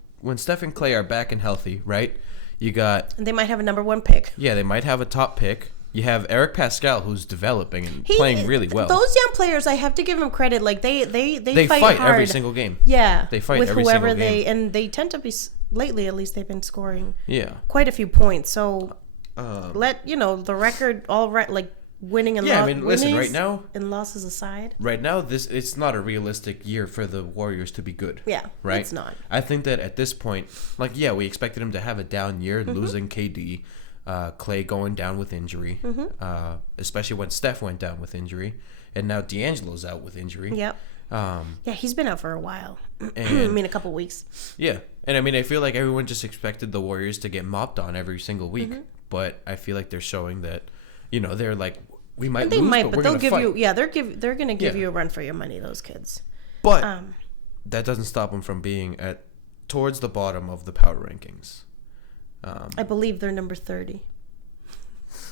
Clay are back and healthy? Right? And they might have a number 1 pick. Yeah, they might have a top pick. You have Eric Pascal, who's developing and playing really well. Those young players, I have to give them credit. Like, they fight hard every single game. Yeah, they fight with every whoever single game. and they tend to be, lately at least, they've been scoring. Yeah, quite a few points. So the record all right, like winning and listen, right now and losses aside. Right now, it's not a realistic year for the Warriors to be good. Yeah, right. It's not. I think that at this point, we expected him to have a down year, losing KD. Clay going down with injury, especially when Steph went down with injury, and now D'Angelo's out with injury. Yep. He's been out for a while. And, I mean, a couple weeks. Yeah, and I mean, I feel like everyone just expected the Warriors to get mopped on every single week, but I feel like they're showing that, they're like, we might lose, but they'll give you. Yeah, they're going to give you a run for your money. Those kids. But that doesn't stop them from being towards the bottom of the power rankings. I believe they're number 30.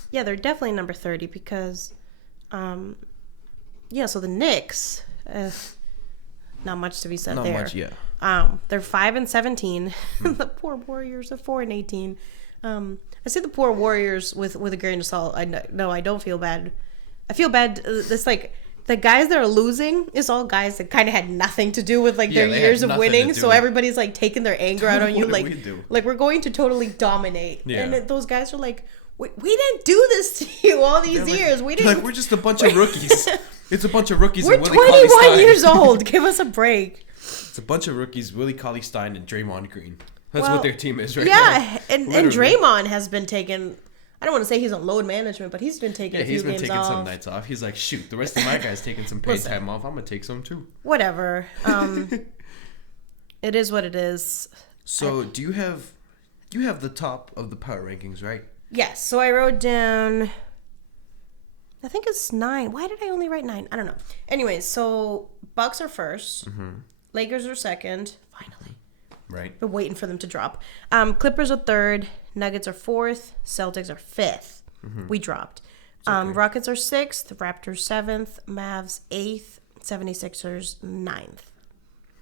Yeah, they're definitely number 30 because, so the Knicks, not much to be said there. Not much, yeah. They're 5-17. The poor Warriors are 4-18. I say the poor Warriors with a grain of salt. I don't feel bad. I feel bad. It's like the guys that are losing is all guys that kind of had nothing to do with their years of winning. So everybody's like taking their anger out on you. Like we're going to totally dominate. Yeah. And those guys are like, we didn't do this to you all these years. We didn't. We're just a bunch of rookies. It's a bunch of rookies. We're 21 years old. Give us a break. It's a bunch of rookies. Willie Cauley-Stein and Draymond Green. That's what their team is right now. Yeah, and Draymond has been taking... I don't want to say he's on load management, but he's been taking a few games off. Yeah, he's been taking some nights off. He's like, shoot, the rest of my guys taking some paid time off. I'm going to take some too. Whatever. It is what it is. So do you have the top of the power rankings, right? Yes. So I wrote down, I think it's 9. Why did I only write 9? I don't know. Anyways, so Bucks are first. Mm-hmm. Lakers are second. Finally. Right. Been waiting for them to drop. Clippers are third. Nuggets are fourth. Celtics are fifth. Mm-hmm. We dropped. Okay. Rockets are sixth. Raptors seventh. Mavs eighth. 76ers ninth.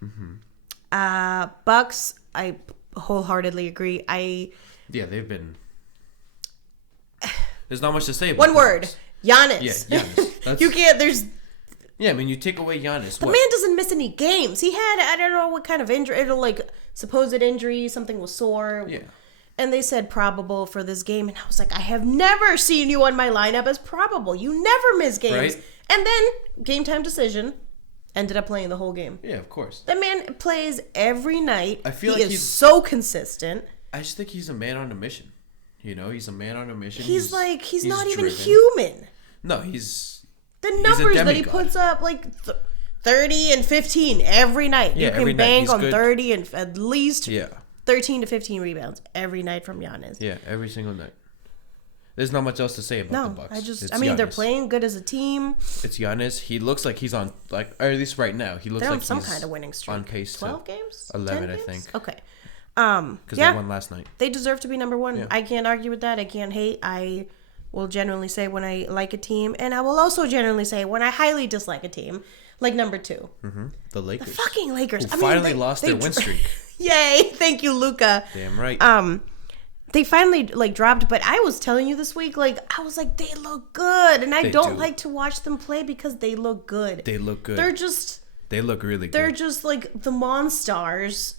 Mm-hmm. Bucks, I wholeheartedly agree. Yeah, they've been... There's not much to say about one word. Bucks. Giannis. Yeah, Giannis. You can't... There's... Yeah, I mean, you take away Giannis. The man doesn't miss any games. He had, I don't know what kind of injury, supposed injury, something was sore. Yeah. And they said probable for this game. And I was like, I have never seen you on my lineup as probable. You never miss games. Right? And then, game time decision, ended up playing the whole game. Yeah, of course. The man plays every night. I feel he is so consistent. I just think he's a man on a mission. You know, he's a man on a mission. He's not even human. No, he's... The numbers that he puts up, 30 and 15 every night. Yeah, you can bang on good. 30 and at least 13 to 15 rebounds every night from Giannis. Yeah, every single night. There's not much else to say about the Bucks. They're playing good as a team. It's Giannis. He looks like he's on, or at least right now, he looks like he's some kind of winning streak. On pace 12 games? 11, 10 I games? think. Okay. Because they won last night. They deserve to be number one. Yeah. I can't argue with that. I can't hate. I will genuinely say when I like a team, and I will also genuinely say when I highly dislike a team, like number 2. Mm-hmm. The Lakers. The fucking Lakers. Who finally lost their win streak. Yay. Thank you, Luka. Damn right. They finally dropped, but I was telling you this week, I was like, they look good, and I don't like to watch them play because they look good. They look good. They look really good. They're just like the Monstars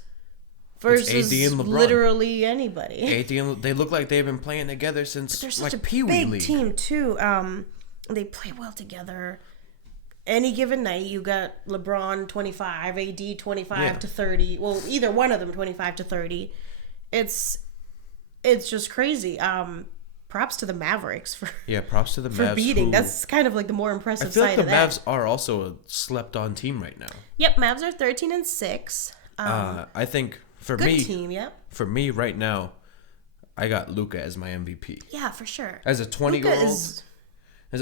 versus AD and LeBron. Literally anybody. AD and they look like they've been playing together since they're such a Pee-wee big League. Team too. They play well together. Any given night, you got LeBron 25, AD 25 to 30. Well, either one of them 25 to 30. It's just crazy. Props to the Mavericks for props to the Mavs for beating. That's kind of like the more impressive side of that. I feel like the Mavs are also a slept-on team right now. Yep, Mavs are 13-6. I think for good me, team, yep. For me right now, I got Luka as my MVP. Yeah, for sure. As a 20-year-old,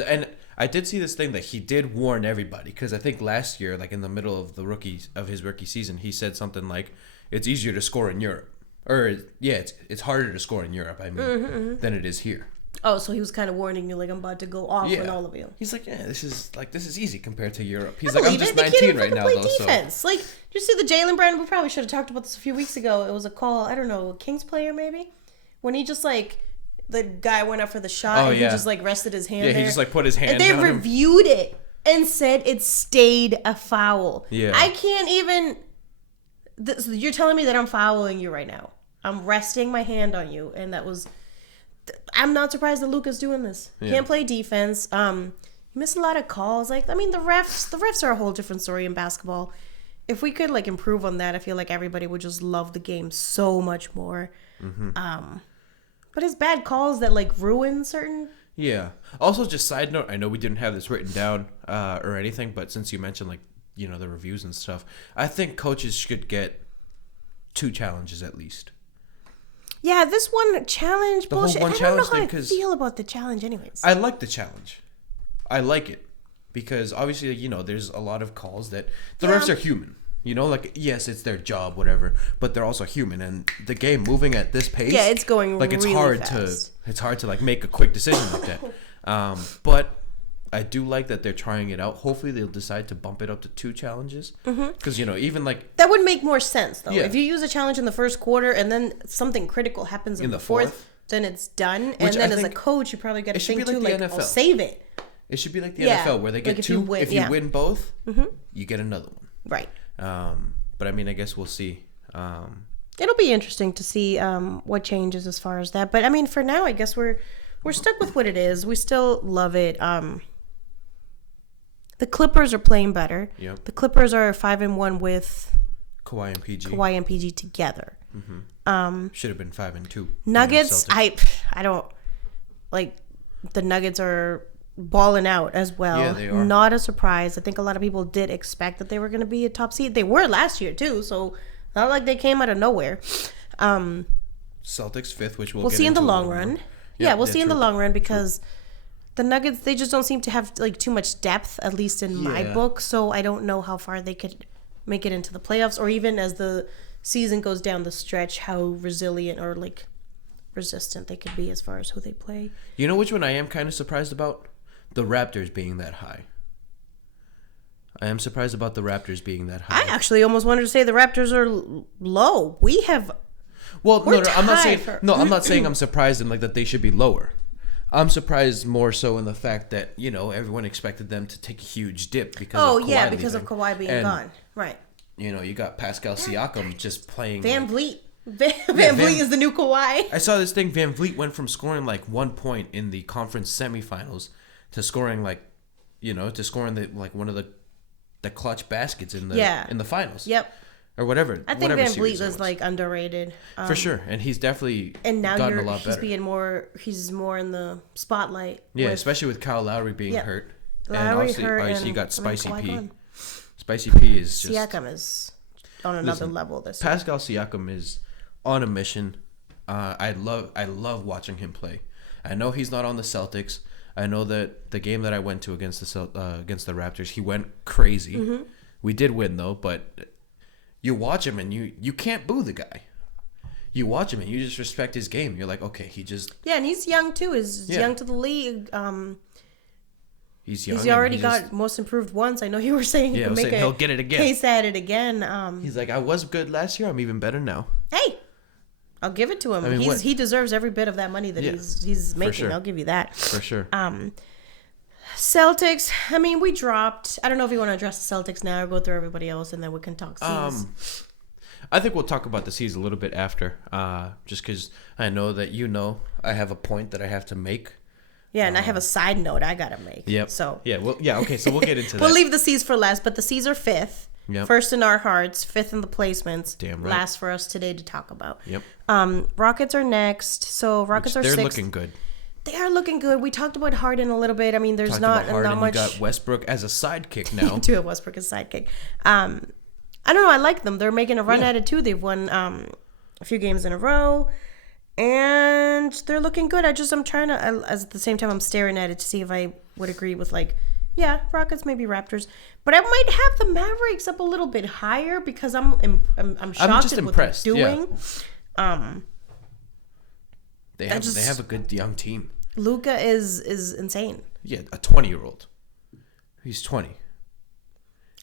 and I did see this thing that he did warn everybody because I think last year, in the middle of his rookie season, he said something like, "It's easier to score in Europe." Or, it's harder to score in Europe, than it is here. Oh, so he was kind of warning you, I'm about to go off on all of you. He's like, this is easy compared to Europe. He's like, I'm just 19 right now, though. Defense. So. Did you see the Jaylen Brown? We probably should have talked about this a few weeks ago. It was a call, I don't know, a Kings player maybe? When he just, the guy went up for the shot he just, rested his hand there. He just, put his hand down. And they reviewed it and said it stayed a foul. Yeah. I can't even... You're telling me that I'm fouling you right now. I'm resting my hand on you, and that was... I'm not surprised that Luka's doing this. Yeah. Can't play defense. He missed a lot of calls. The refs are a whole different story in basketball. If we could improve on that, I feel like everybody would just love the game so much more. Mm-hmm. But it's bad calls that ruin certain... Yeah. Also, just side note, I know we didn't have this written down or anything, but since you mentioned the reviews and stuff, I think coaches should get 2 challenges at least. Yeah, this one challenge bullshit. I don't know how I feel about the challenge anyways. I like the challenge. I like it because obviously, there's a lot of calls that the refs are human. Yes, it's their job, whatever, but they're also human, and the game moving at this pace. Yeah, it's going really fast. It's hard to make a quick decision like that. But I do like that they're trying it out. Hopefully, they'll decide to bump it up to 2 challenges. Because, even that would make more sense, though. Yeah. If you use a challenge in the first quarter and then something critical happens in the fourth, then it's done. And then as a coach, you probably got to think, too, I'll save it. It should be like the NFL, where they get 2. If you win both, you get another one. Right. But, I guess we'll see. It'll be interesting to see what changes as far as that. But, for now, I guess we're stuck with what it is. We still love it. The Clippers are playing better. Yep. The Clippers are 5-1 with Kawhi and PG together. Should have been 5-2. Nuggets, I don't like. The Nuggets are balling out as well. Yeah, they are. Not a surprise. I think a lot of people did expect that they were going to be a top seed. They were last year too, so not like they came out of nowhere. Celtics 5th, which we'll we'll get see in the into long run. Yeah, we'll see in the long run because the Nuggets, they just don't seem to have like too much depth, at least in my book. So I don't know how far they could make it into the playoffs, or even as the season goes down the stretch, how resilient or like resistant they could be as far as who they play. You know which one I am kind of surprised about? The Raptors being that high. I am surprised about the Raptors being that high. I actually almost wanted to say the Raptors are low. We have. Well, no, I'm not saying. No, I'm not saying I'm surprised in like that they should be lower. I'm surprised more so in the fact that everyone expected them to take a huge dip because. Oh of Kawhi yeah, because leaving. of Kawhi being gone, right? You got Pascal Siakam just playing. Van Vliet. Van Vliet is the new Kawhi. I saw this thing. Van Vliet went from scoring like 1 point in the conference semifinals to scoring one of the clutch baskets in the finals. Yep. Or whatever. I think Van Vliet was like underrated. For sure, and he's definitely gotten a lot better. He's more in the spotlight. Yeah, especially with Kyle Lowry being hurt. Lowry and obviously you got Spicy P. Gone. Spicy P is just... Siakam is on another level this year. Pascal Siakam is on a mission. I love watching him play. I know he's not on the Celtics. I know that the game that I went to against the Raptors, he went crazy. Mm-hmm. We did win though, but you watch him and you can't boo the guy. You watch him and you just respect his game. You're like, okay, he just... Yeah, and he's young too. He's young to the league. He's young. He's already got most improved once. I know you were saying he can make he'll get it again. Case at it again. He's like, I was good last year. I'm even better now. Hey, I'll give it to him. I mean, he deserves every bit of that money that he's making. Sure. I'll give you that. For sure. Celtics. I mean, we dropped. I don't know if you want to address the Celtics now or go through everybody else, and then we can talk C's. I think we'll talk about the C's a little bit after, just because I know that I have a point that I have to make. Yeah, and I have a side note I gotta make. Yep. So okay. So we'll get into that. We'll leave the C's for last, but the C's are 5th. Yep. First in our hearts, 5th in the placements. Damn right. Last for us today to talk about. Yep. Rockets are next. So Rockets are 6th. They're looking good. They are looking good. We talked about Harden a little bit. I mean, there's not much. You got Westbrook as a sidekick now. To have Westbrook as sidekick. I don't know. I like them. They're making a run at it too. They've won a few games in a row. And they're looking good. I'm trying to, at the same time, I'm staring at it to see if I would agree with Rockets, maybe Raptors. But I might have the Mavericks up a little bit higher because I'm shocked at what they're doing. Yeah. They have a good young team. Luka is insane. Yeah, a 20-year-old. He's 20.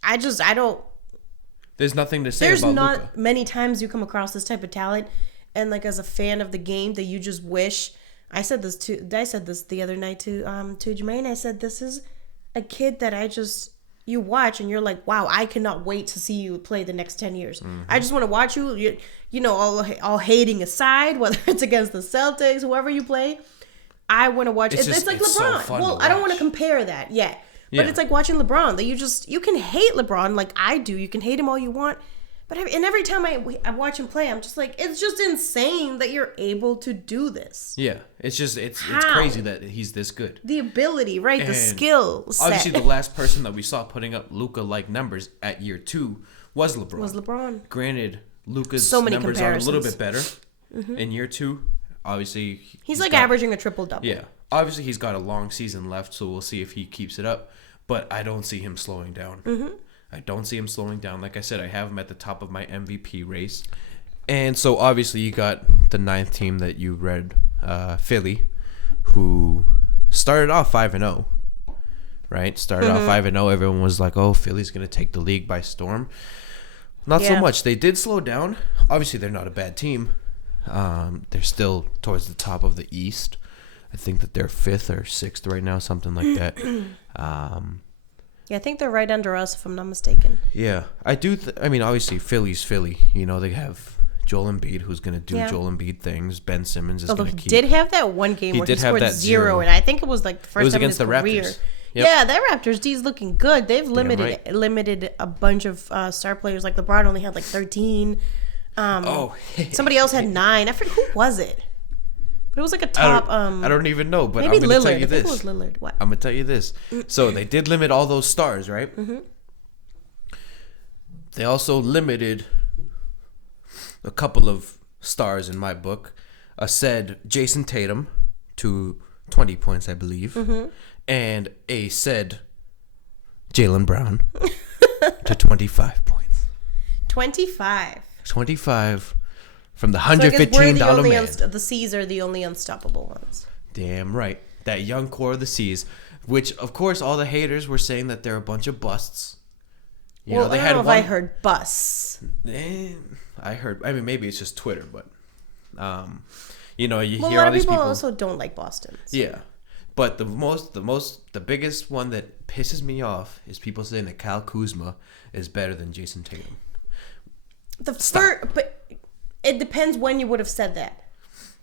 I don't. There's nothing to say about Luka. There's not many times you come across this type of talent. And as a fan of the game, that you just wish. I said this the other night to Jermaine. I said, this is a kid that you watch and you're like, wow, I cannot wait to see you play the next 10 years. Mm-hmm. I just want to watch you. All hating aside, whether it's against the Celtics, whoever you play, I want to watch. It's like LeBron. So I don't want to compare that yet, but it's like watching LeBron. That you can hate LeBron like I do. You can hate him all you want. But every time I watch him play, I'm just like, it's just insane that you're able to do this. Yeah, it's crazy that he's this good. The ability, right? And the skill set. Obviously, the last person that we saw putting up Luka-like numbers at year 2 was LeBron. Granted, Luka's numbers are a little bit better in year 2. Obviously, he's averaging a triple-double. Yeah. Obviously, he's got a long season left, so we'll see if he keeps it up. But I don't see him slowing down. Mm-hmm. I don't see him slowing down. Like I said, I have him at the top of my MVP race. And so, obviously, you got the 9th team that you read, Philly, who started off 5-0, right? Started off 5-0. Everyone was like, oh, Philly's going to take the league by storm. Not so much. They did slow down. Obviously, they're not a bad team. They're still towards the top of the East. I think that they're 5th or 6th right now, something like that. Yeah, I think they're right under us, if I'm not mistaken. Yeah, I do. Obviously, Philly's Philly. They have Joel Embiid, who's going to do Joel Embiid things. Ben Simmons is going to keep. He did have that one game where he scored 0, and I think it was like the first time in his career. Raptors. Yep. Yeah, that Raptors D's looking good. They've limited a bunch of star players. Like LeBron only had like 13. Somebody else had 9. I forget who was it. But it was like a top. I don't even know, but maybe I'm going to tell Lillard. you this. I think it was Lillard. What? I'm going to tell you this. So they did limit all those stars, right? Mm-hmm. They also limited a couple of stars in my book. Said Jason Tatum to 20 points, I believe. Mm-hmm. And a said Jaylen Brown to 25 points. 25. 25 from the $115 man. The C's are the only unstoppable ones. Damn right. That young core of the C's, which, of course, all the haters were saying that they're a bunch of busts. I don't know if I heard busts. I heard, maybe it's just Twitter, but, you hear all these people. A lot of people also don't like Boston. So. Yeah. But the biggest one that pisses me off is people saying that Kyle Kuzma is better than Jason Tatum. But it depends when you would have said that.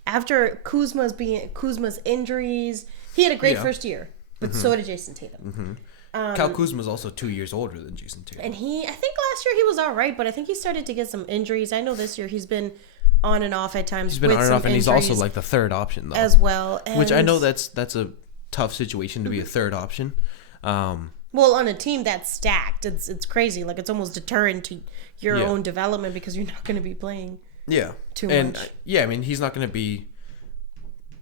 After Kuzma's injuries, he had a great first year, but so did Jason Tatum. Mm-hmm. Kyle Kuzma's also 2 years older than Jason Tatum. And I think last year he was all right, but I think he started to get some injuries. I know this year he's been on and off at times. He's been on and off, and he's also like the third option though, as well. Which I know that's a tough situation to be a third option. Well, on a team that's stacked, it's crazy. Like, it's almost deterrent to your own development because you're not going to be playing. Too much. He's not going to be.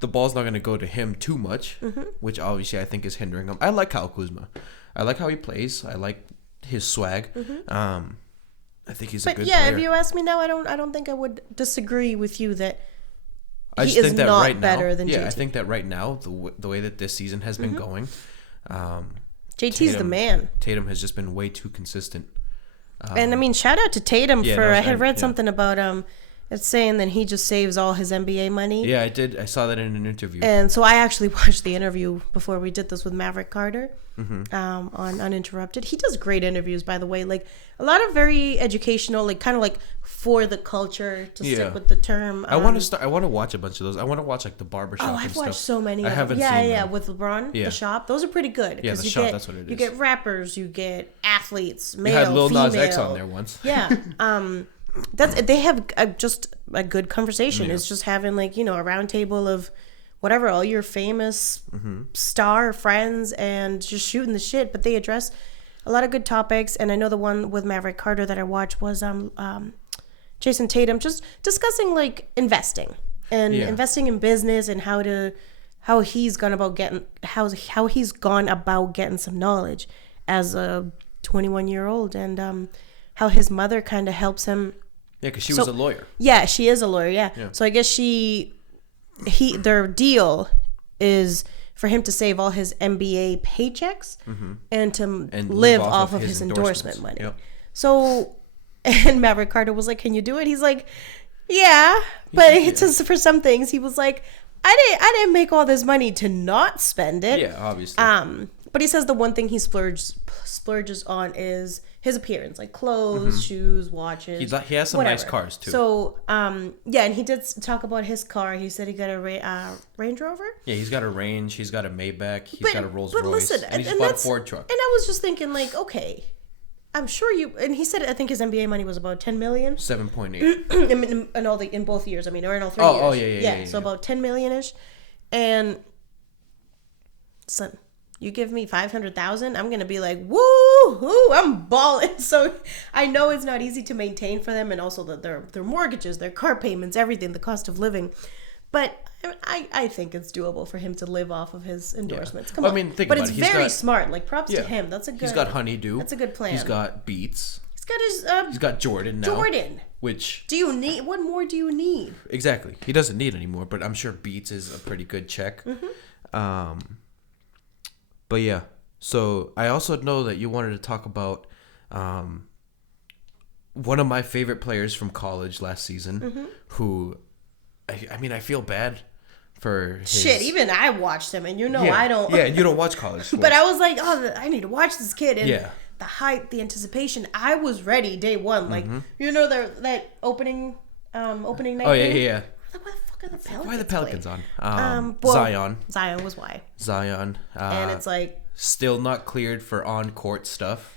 The ball's not going to go to him too much, which obviously I think is hindering him. I like Kyle Kuzma. I like how he plays. I like his swag. I think he's a good player. If you ask me now, I don't think I would disagree with you that I he just is think that not right better now, than JT. I think that right now, the way that this season has been going, JT's the man. Tatum has just been way too consistent. And shout out to Tatum I had read something about it's saying that he just saves all his NBA money. Yeah, I did. I saw that in an interview. And so I actually watched the interview before we did this with Maverick Carter on Uninterrupted. He does great interviews, by the way. Like, a lot of very educational, like, kind of like for the culture, to stick with the term. I want to watch a bunch of those. I want to watch like the barbershop and stuff. I've watched so many. I haven't seen them. With LeBron, the shop. Those are pretty good. Yeah, the shop. That's what it is. You get rappers, you get athletes, male, you had Lil female. Nas X on there once. Yeah. They have just a good conversation. It's just having a round table of whatever, all your famous star friends, and just shooting the shit. But they address a lot of good topics. And I know the one with Maverick Carter that I watched was Jason Tatum, just discussing investing and investing in business and how he's gone about getting some knowledge as a 21-year-old, and how his mother kind of helps him. Yeah, because she was a lawyer. Yeah, she is a lawyer. Yeah. So I guess their deal is for him to save all his NBA paychecks and to live off of his endorsement money. Yep. So, and Maverick Carter was like, "Can you do it?" He's like, "Yeah," but it's just for some things. He was like, "I didn't make all this money to not spend it." Yeah, obviously. But he says the one thing he splurges on is his appearance, like clothes, shoes, watches. He has some nice cars too. So, and he did talk about his car. He said he got a Range Rover. Yeah, he's got a Range. He's got a Maybach. He's got a Rolls Royce. Listen, and he's bought a Ford truck. And I was just thinking, okay, I'm sure you. And he said, I think his NBA money was about $10 million. 7.8. in both years. Or in all 3 years. Oh, yeah. So about $10 million-ish, and son. You give me $500,000, I'm gonna be like, woo, I'm balling. So I know it's not easy to maintain for them, and also their mortgages, their car payments, everything, the cost of living. But I think it's doable for him to live off of his endorsements. Come on, think but about it's it. very smart. Like, props to him. That's a good. He's got Honeydew. That's a good plan. He's got Beats. He's got his. He's got Jordan now. Which do you need? What more do you need? Exactly. He doesn't need anymore, but I'm sure Beats is a pretty good check. But yeah, so I also know that you wanted to talk about one of my favorite players from college last season, who, I feel bad for his... Shit, even I watched him, and I don't... Yeah, you don't watch college sports. But I was like, I need to watch this kid, and the hype, the anticipation, I was ready day one. Like, that opening night? Oh, yeah. Like, why the fuck are the Pelicans? Why are the Pelicans on? Zion. Zion was why. Zion. And it's like... Still not cleared for on-court stuff.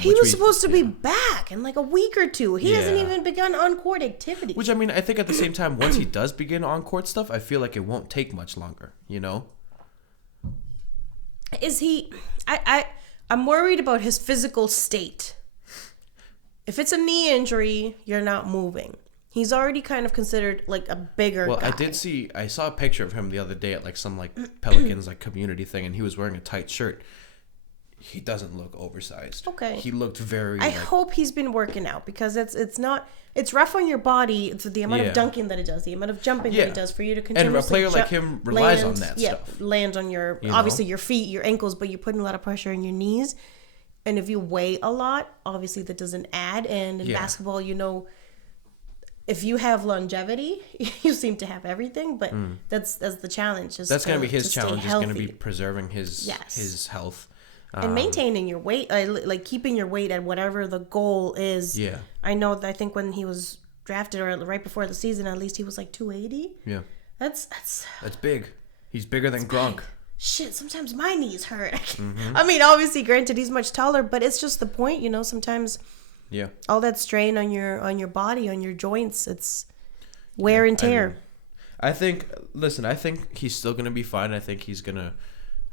He was supposed to be back in like a week or two. He hasn't even begun on-court activity. Which, I mean, I think at the same time, once he does begin on-court stuff, I feel like it won't take much longer, you know? Is he... I'm worried about his physical state. If it's a knee injury, you're not moving. He's already kind of considered like a bigger guy. I saw a picture of him the other day at like some like Pelicans like community thing, and he was wearing a tight shirt. He doesn't look oversized. Okay. He looked very... I hope he's been working out, because it's rough on your body. It's the amount of dunking that it does, the amount of jumping that it does for you to continuously... And a player like him relies on that stuff. Land on your, obviously your feet, your ankles, but you're putting a lot of pressure on your knees. And if you weigh a lot, obviously that doesn't add. And in basketball, you know, if you have longevity, you seem to have everything, but that's the challenge. That's going to be his challenge, is going to be preserving his health. And maintaining your weight, like keeping your weight at whatever the goal is. Yeah. I think when he was drafted, or right before the season, at least he was like 280. Yeah. That's big. He's bigger than Gronk. Big. Shit, sometimes my knees hurt. I mean, obviously, granted, he's much taller, but it's just the point, you know, sometimes all that strain on your body, on your joints, it's wear and tear. I think he's still going to be fine. I think he's going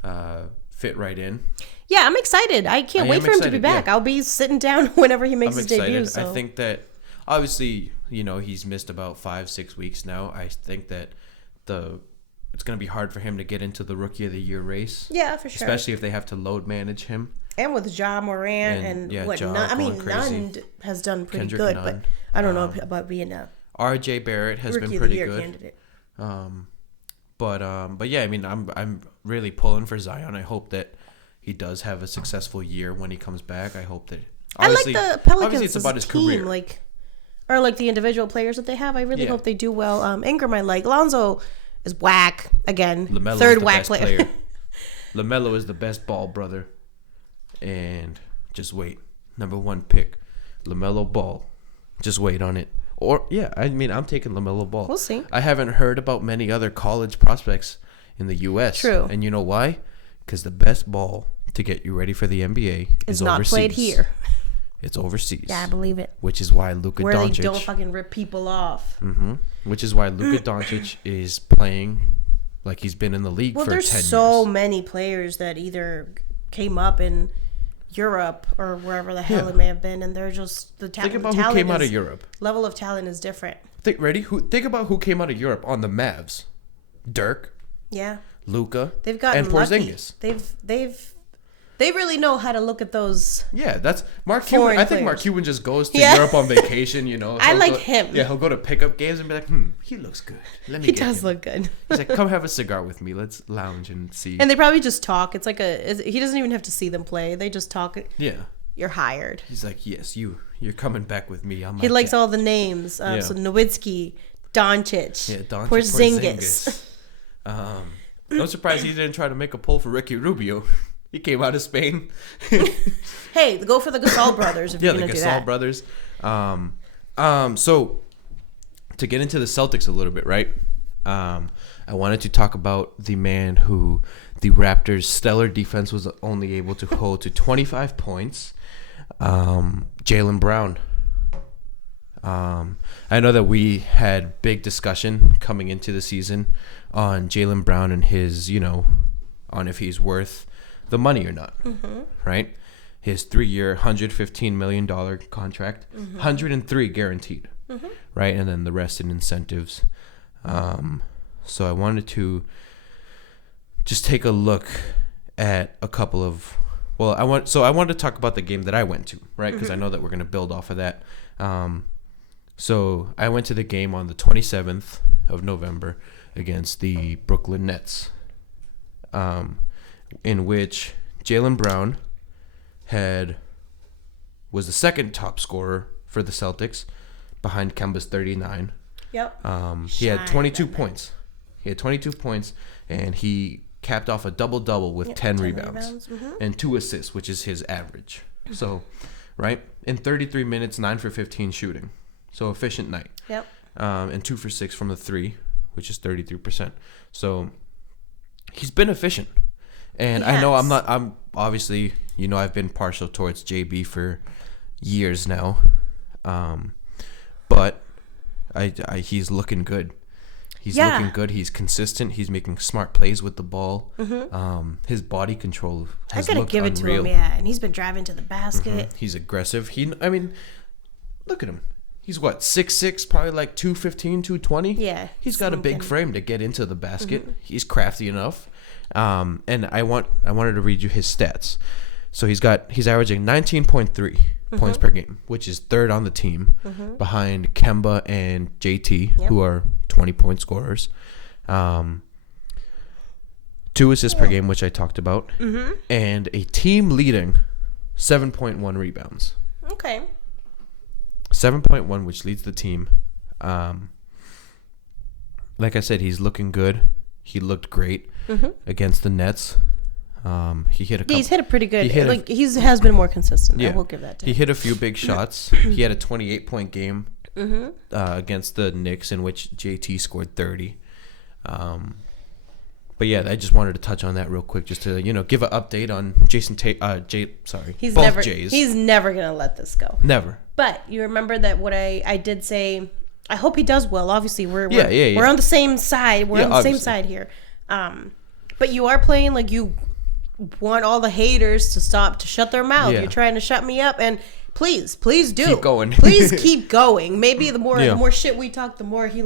to fit right in. Yeah, I'm excited. I can't wait for him to be back. I'll be sitting down whenever he makes his debut. So. I think that, obviously, you know, he's missed about 5-6 weeks now. I think that it's going to be hard for him to get into the Rookie of the Year race. Yeah, for sure. Especially if they have to load manage him. And with Ja Morant and what? Nunn has done pretty Kendrick good, Nunn. But I don't know about being a R.J. Barrett has been pretty good. Candidate. But yeah, I mean, I'm really pulling for Zion. I hope that he does have a successful year when he comes back. I hope that. I like the Pelicans it's about his team, career. Like the individual players that they have. I really hope they do well. Ingram, I like. Lonzo is whack again. LaMelo third whack player. LaMelo is the best ball brother, and just wait, number 1 pick, LaMelo Ball. Just wait on it. Or I mean, I'm taking LaMelo Ball. We'll see. I haven't heard about many other college prospects in the U.S. True. And you know why? Because the best ball to get you ready for the NBA is not overseas. Played here. It's overseas. Yeah, I believe it. Which is why Luka Doncic... Where they don't fucking rip people off. Mm-hmm. Which is why Luka Doncic is playing like he's been in the league for 10 years. There's so many players that either came up in Europe or wherever the hell it may have been, and they're just... Think about who came out of Europe. Level of talent is different. Think about who came out of Europe on the Mavs. Dirk. Yeah. Luka. They've gotten and Porzingis. Lucky. They really know how to look at those. Yeah, that's Mark Cuban. I think Mark Cuban just goes to Europe on vacation. You know, I like him. Yeah, he'll go to pickup games and be like, he looks good. He does look good. He's like, come have a cigar with me. Let's lounge and see. And they probably just talk. It's like he doesn't even have to see them play. They just talk. Yeah. You're hired. He's like, yes, you're coming back with me. He likes all the names. So Nowitzki, Doncic, Porzingis. I'm surprised he didn't try to make a pull for Ricky Rubio. He came out of Spain. Hey, go for the Gasol brothers if you're going to do that. Yeah, the Gasol brothers. So, to get into the Celtics a little bit, right? I wanted to talk about the man who the Raptors' stellar defense was only able to hold to 25 points, Jaylen Brown. I know that we had big discussion coming into the season on Jaylen Brown and his, on if he's worth the money or not, right? His 3-year, $115 million contract, 103 guaranteed, right? And then the rest in incentives. So I wanted to just take a look at a couple of, I wanted to talk about the game that I went to, right? Because I know that we're going to build off of that. So I went to the game on the 27th of November against the Brooklyn Nets, in which Jaylen Brown was the second top scorer for the Celtics, behind Kemba's 39. Yep. He had 22 points. And he capped off a double-double with 10 rebounds. And 2 assists, which is his average. So, right? In 33 minutes, 9 for 15 shooting. So, efficient night. Yep. And 2 for 6 from the 3, which is 33%. So, he's been efficient. And I know I'm obviously, you know I've been partial towards JB for years now, but he's looking good. He's looking good. He's consistent. He's making smart plays with the ball. His body control has I gotta looked give it unreal. to him, yeah. And he's been driving to the basket. He's aggressive. I mean, look at him. He's what, 6'6", probably like 215, 220? Yeah. He's got a big frame to get into the basket. He's crafty enough. And I wanted to read you his stats. So he's averaging 19.3 points per game, which is third on the team behind Kemba and JT, who are 20-point scorers. 2 assists per game, which I talked about, and a team leading 7.1 rebounds. Okay. 7.1, which leads the team. Like I said, he's looking good. He looked great against the Nets. He hit a couple. He's hit a pretty good. He has been more consistent. Yeah. I will give that to him. He hit a few big shots. He had a 28-point game against the Knicks, in which JT scored 30. But yeah, I just wanted to touch on that real quick, just to give an update on Jason He's both never. Jays. He's never gonna let this go. Never. But you remember that what I did say. I hope he does well. Obviously, we're on the same side. We're on the same side here. But you are playing like you want all the haters to shut their mouth. You're trying to shut me up, and please do keep going. Please keep going. Maybe the more shit we talk, the more he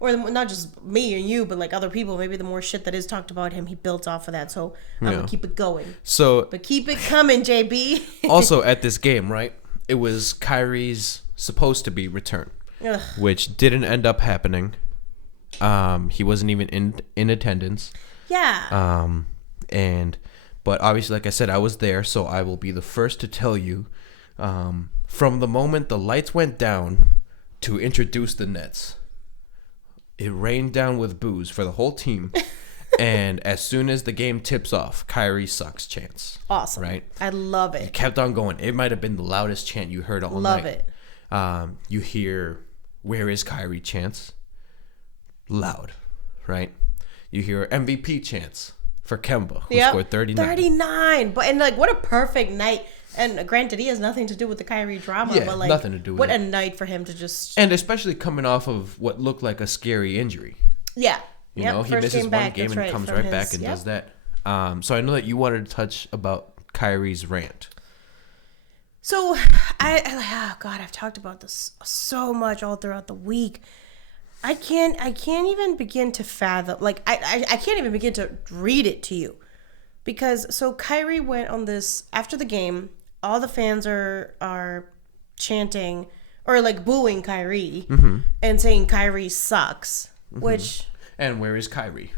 or not just me and you, but like other people. Maybe the more shit that is talked about him, he builds off of that. So I'm gonna keep it going. But keep it coming, JB. Also, at this game, right? It was Kyrie's supposed to be return, which didn't end up happening. He wasn't even in attendance. Yeah. But obviously, like I said, I was there, so I will be the first to tell you. From the moment the lights went down to introduce the Nets, it rained down with boos for the whole team. And as soon as the game tips off, Kyrie sucks chants. Awesome. Right? I love it. It kept on going. It might have been the loudest chant you heard all night. Love it. You hear, "Where is Kyrie?" chants. Loud. Right? You hear MVP chants for Kemba, who scored 39. 39. But what a perfect night. And granted, he has nothing to do with the Kyrie drama. Yeah, but nothing to do with what it. What a night for him to just... And especially coming off of what looked like a scary injury. Yeah. He misses one game and comes right back and does that. So I know that you wanted to touch about Kyrie's rant. So, I've talked about this so much all throughout the week. I can't even begin to fathom, I can't even begin to read it to you. Because, so Kyrie went on this, after the game, all the fans are chanting, or booing Kyrie, and saying Kyrie sucks, which... And where is Kyrie?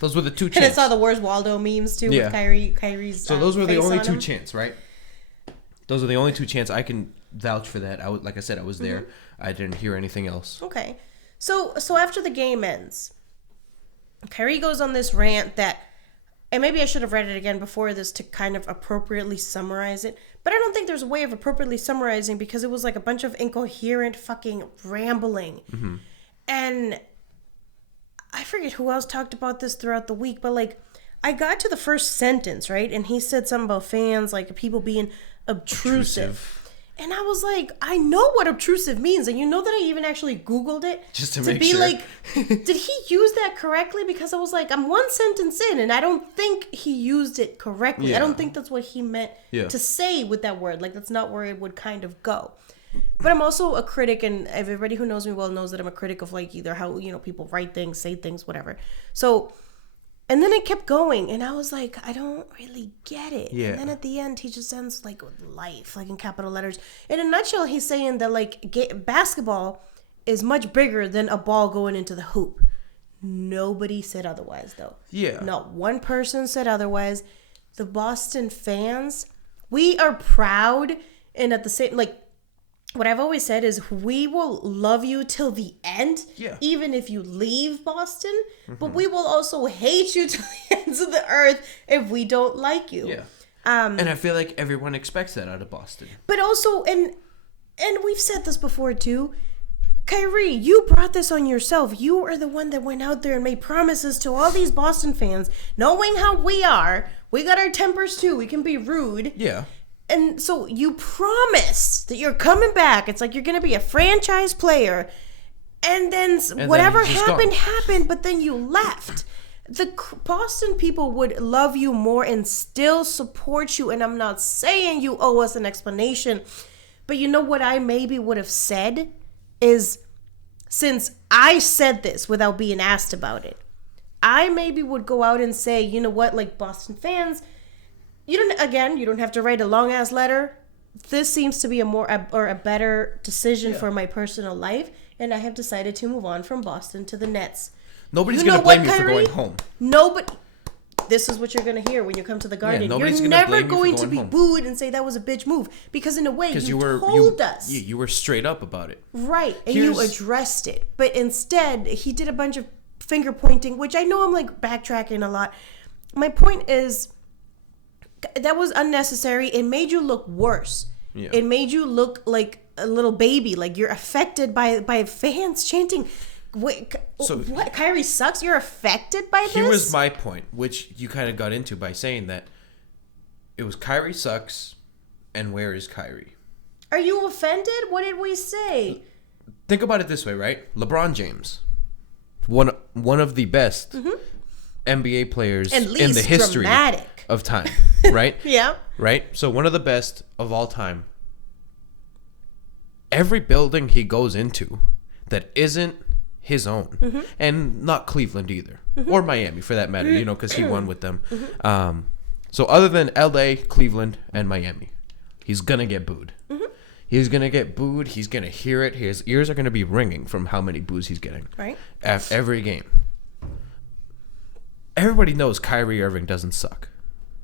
Those were the two chants. And I saw the Where's Waldo memes, too, with Kyrie's So those were the only two him. chants, right? Those are the only two chants. I can vouch for that. Like I said, I was there. I didn't hear anything else. Okay. So after the game ends, Kyrie goes on this rant that, and maybe I should have read it again before this to kind of appropriately summarize it, but I don't think there's a way of appropriately summarizing because it was like a bunch of incoherent fucking rambling. And I forget who else talked about this throughout the week, but I got to the first sentence, right? And he said something about fans, people being obtrusive. And I was like, I know what obtrusive means. And you know that I even actually Googled it. Just to make sure. Did he use that correctly? Because I was like, I'm one sentence in and I don't think he used it correctly. Yeah. I don't think that's what he meant to say with that word. That's not where it would kind of go. But I'm also a critic, and everybody who knows me well knows that I'm a critic of either how, people write things, say things, whatever. So... And then it kept going, and I was like, I don't really get it. Yeah. And then at the end, he just ends with life, in capital letters. In a nutshell, he's saying that basketball is much bigger than a ball going into the hoop. Nobody said otherwise, though. Yeah. Not one person said otherwise. The Boston fans, we are proud, and at the same, what I've always said is we will love you till the end, even if you leave Boston, but we will also hate you till the ends of the earth if we don't like you. Yeah. And I feel like everyone expects that out of Boston. But also, and we've said this before too, Kyrie, you brought this on yourself. You are the one that went out there and made promises to all these Boston fans, knowing how we are We got our tempers too. We can be rude. Yeah. And so you promised that you're coming back. It's like you're going to be a franchise player. And then whatever happened, but then you left. The Boston people would love you more and still support you. And I'm not saying you owe us an explanation. But you know what I maybe would have said is, since I said this without being asked about it, I maybe would go out and say, you know what, like Boston fans, you don't have to write a long ass letter. This seems to be a better decision for my personal life, and I have decided to move on from Boston to the Nets. Nobody's going to blame you for going home. Nobody. This is what you're going to hear when you come to the Garden. You're never going to be booed and say that was a bitch move, because in a way you told us. You were straight up about it. Right, and you addressed it. But instead, he did a bunch of finger pointing, which I know I'm like backtracking a lot. My point is, that was unnecessary. It made you look worse. Yeah. It made you look like a little baby, like you're affected by fans chanting. Wait, what? Kyrie sucks? You're affected by this? Here was my point, which you kind of got into by saying that it was Kyrie sucks, and where is Kyrie? Are you offended? What did we say? Think about it this way, right? LeBron James, one of the best NBA players in the history of time, right? Yeah. Right? So one of the best of all time. Every building he goes into that isn't his own, and not Cleveland either, or Miami for that matter, because he won with them. So other than LA, Cleveland, and Miami, he's gonna get booed. He's gonna get booed. He's gonna hear it. His ears are gonna be ringing from how many boos he's getting. Right. At every game. Everybody knows Kyrie Irving doesn't suck.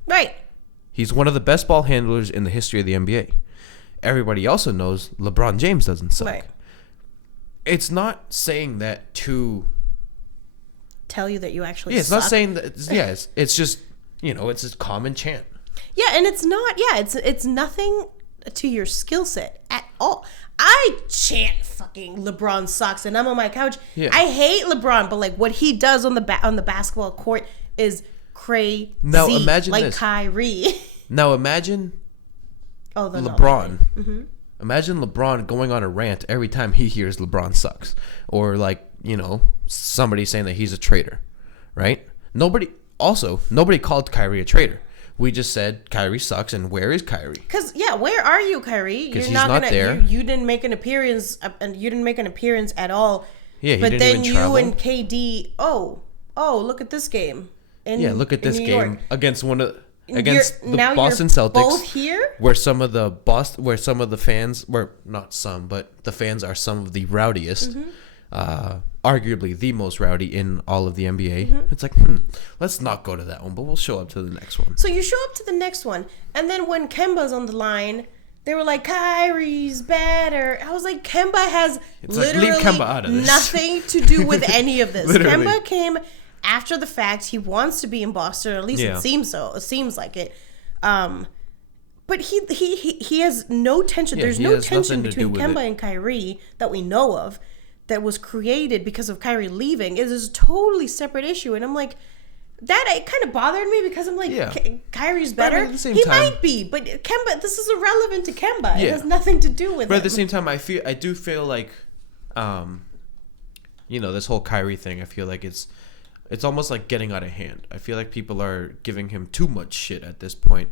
Right. He's one of the best ball handlers in the history of the NBA. Everybody also knows LeBron James doesn't suck. Right. It's not saying that to tell you that you actually it's suck. Not saying that. It's just, it's a common chant. Yeah, and it's not. Yeah, it's nothing to your skill set at all. I chant fucking LeBron sucks, and I'm on my couch. Yeah. I hate LeBron, but like what he does on the basketball court is crazy. Now imagine like this. Kyrie. Now imagine LeBron. Imagine LeBron going on a rant every time he hears LeBron sucks, or somebody saying that he's a traitor, right? Nobody called Kyrie a traitor. We just said Kyrie sucks, and where is Kyrie? Because where are you, Kyrie? Because he's not there. You didn't make an appearance, and you didn't make an appearance at all. Yeah, but then you travel. And KD. Oh, look at this game. Look at this game York. Against the Boston Celtics. Both here, where some of the fans were not some, but the fans are some of the rowdiest. Arguably the most rowdy in all of the NBA. It's like, let's not go to that one, but we'll show up to the next one. So you show up to the next one, and then when Kemba's on the line, they were like, Kyrie's better. I was like, Kemba has literally leave Kemba out of this. Nothing to do with any of this. Kemba came after the fact. He wants to be in Boston, or at least it seems so. It seems like it. But he has no tension. There's no tension between Kemba and Kyrie that we know of, that was created because of Kyrie leaving. It is a totally separate issue. And I'm like, it kind of bothered me, because I'm like, Kyrie's better. He might be, but Kemba, this is irrelevant to Kemba. It has nothing to do with it. But at the same time, I do feel like, this whole Kyrie thing, I feel like it's almost like getting out of hand. I feel like people are giving him too much shit at this point.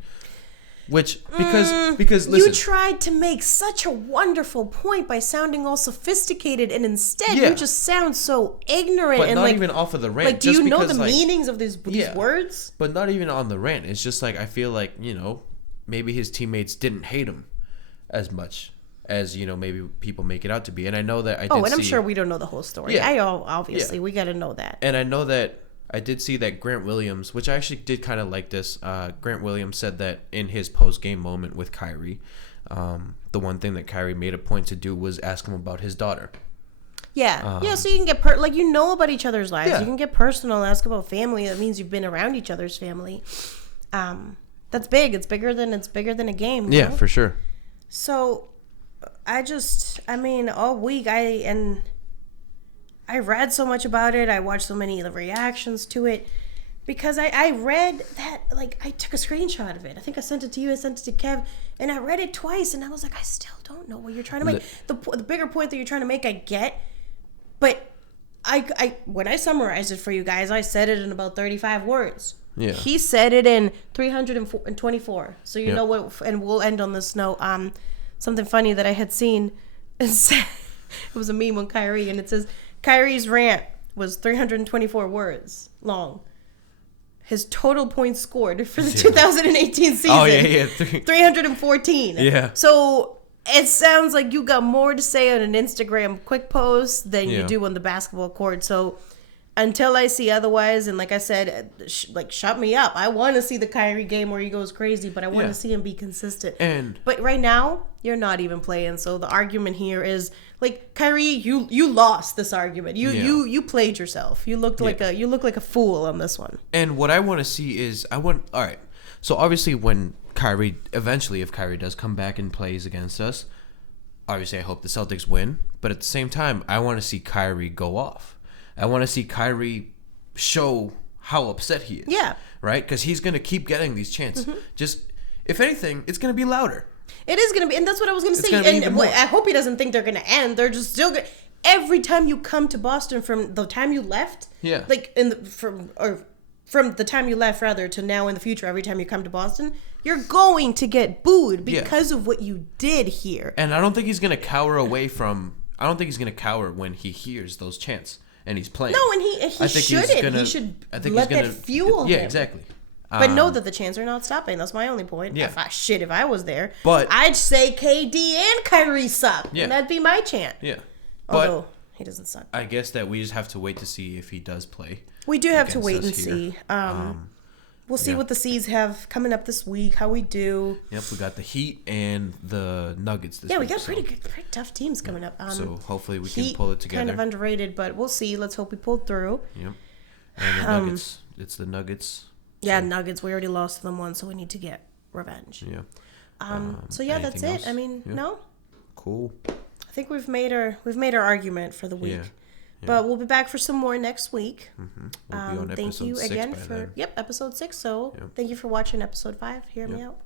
Because listen, you tried to make such a wonderful point by sounding all sophisticated, and instead you just sound so ignorant. But and not even off of the rant. Like, do you know the meanings of these words? But not even on the rant. It's just like, I feel like, maybe his teammates didn't hate him as much as, maybe people make it out to be. And I know that I'm sure we don't know the whole story. Yeah. Obviously, we got to know that. And I know that I did see that Grant Williams, which I actually did kind of like this. Grant Williams said that in his post-game moment with Kyrie, the one thing that Kyrie made a point to do was ask him about his daughter. Yeah. So you can get about each other's lives. Yeah. You can get personal, ask about family. That means you've been around each other's family. That's big. It's bigger than a game. Yeah, for sure. So all week I read so much about it. I watched so many of the reactions to it. Because I read that, like, I took a screenshot of it. I think I sent it to you, I sent it to Kev, and I read it twice, and I was like, I still don't know what you're trying to make. The bigger point that you're trying to make, I get, but I when I summarized it for you guys, I said it in about 35 words. Yeah. He said it in 324. So you know what, and we'll end on this note. Something funny that I had seen, it was a meme on Kyrie, and it says, Kyrie's rant was 324 words long. His total points scored for the 2018 season. Oh, yeah. 314. Yeah. So it sounds like you got more to say on an Instagram quick post than you do on the basketball court. So until I see otherwise, and like I said, shut me up. I want to see the Kyrie game where he goes crazy, but I want to see him be consistent. But right now, you're not even playing. So the argument here is, like, Kyrie, you lost this argument. You played yourself. You looked like a fool on this one. And what I want to see is all right. So obviously when Kyrie if Kyrie does come back and plays against us, obviously I hope the Celtics win, but at the same time I want to see Kyrie go off. I want to see Kyrie show how upset he is. Yeah. Right? Because he's going to keep getting these chances. Mm-hmm. Just, if anything, it's going to be louder. It is going to be, and that's what I was going to say. And I hope he doesn't think they're going to end. They're just still going. Every time you come to Boston from the time you left, like from the time you left rather to now in the future, every time you come to Boston, you're going to get booed because of what you did here. And I don't think he's going to cower away from. I don't think he's going to cower when he hears those chants and he's playing. No, and he shouldn't. He should let that fuel him. Yeah, exactly. But know that the chants are not stopping. That's my only point. Yeah. If I was there, but I'd say KD and Kyrie suck. Yeah. And that'd be my chant. Yeah. Although he doesn't suck. I guess that we just have to wait to see if he does play. We do have to wait and see. We'll see what the C's have coming up this week, how we do. Yep, we got the Heat and the Nuggets this week. Yeah, we got pretty tough teams coming up. So hopefully we can pull it together. Kind of underrated, but we'll see. Let's hope we pull through. Yep. And the Nuggets. It's the Nuggets. Yeah, Nuggets. We already lost to them once, so we need to get revenge. Yeah. So yeah, that's it. I mean, no. Cool. I think we've made our argument for the week. Yeah. But we'll be back for some more next week. Mm-hmm. We'll be on thank you again for episode 6. So thank you for watching episode 5. Hear me out.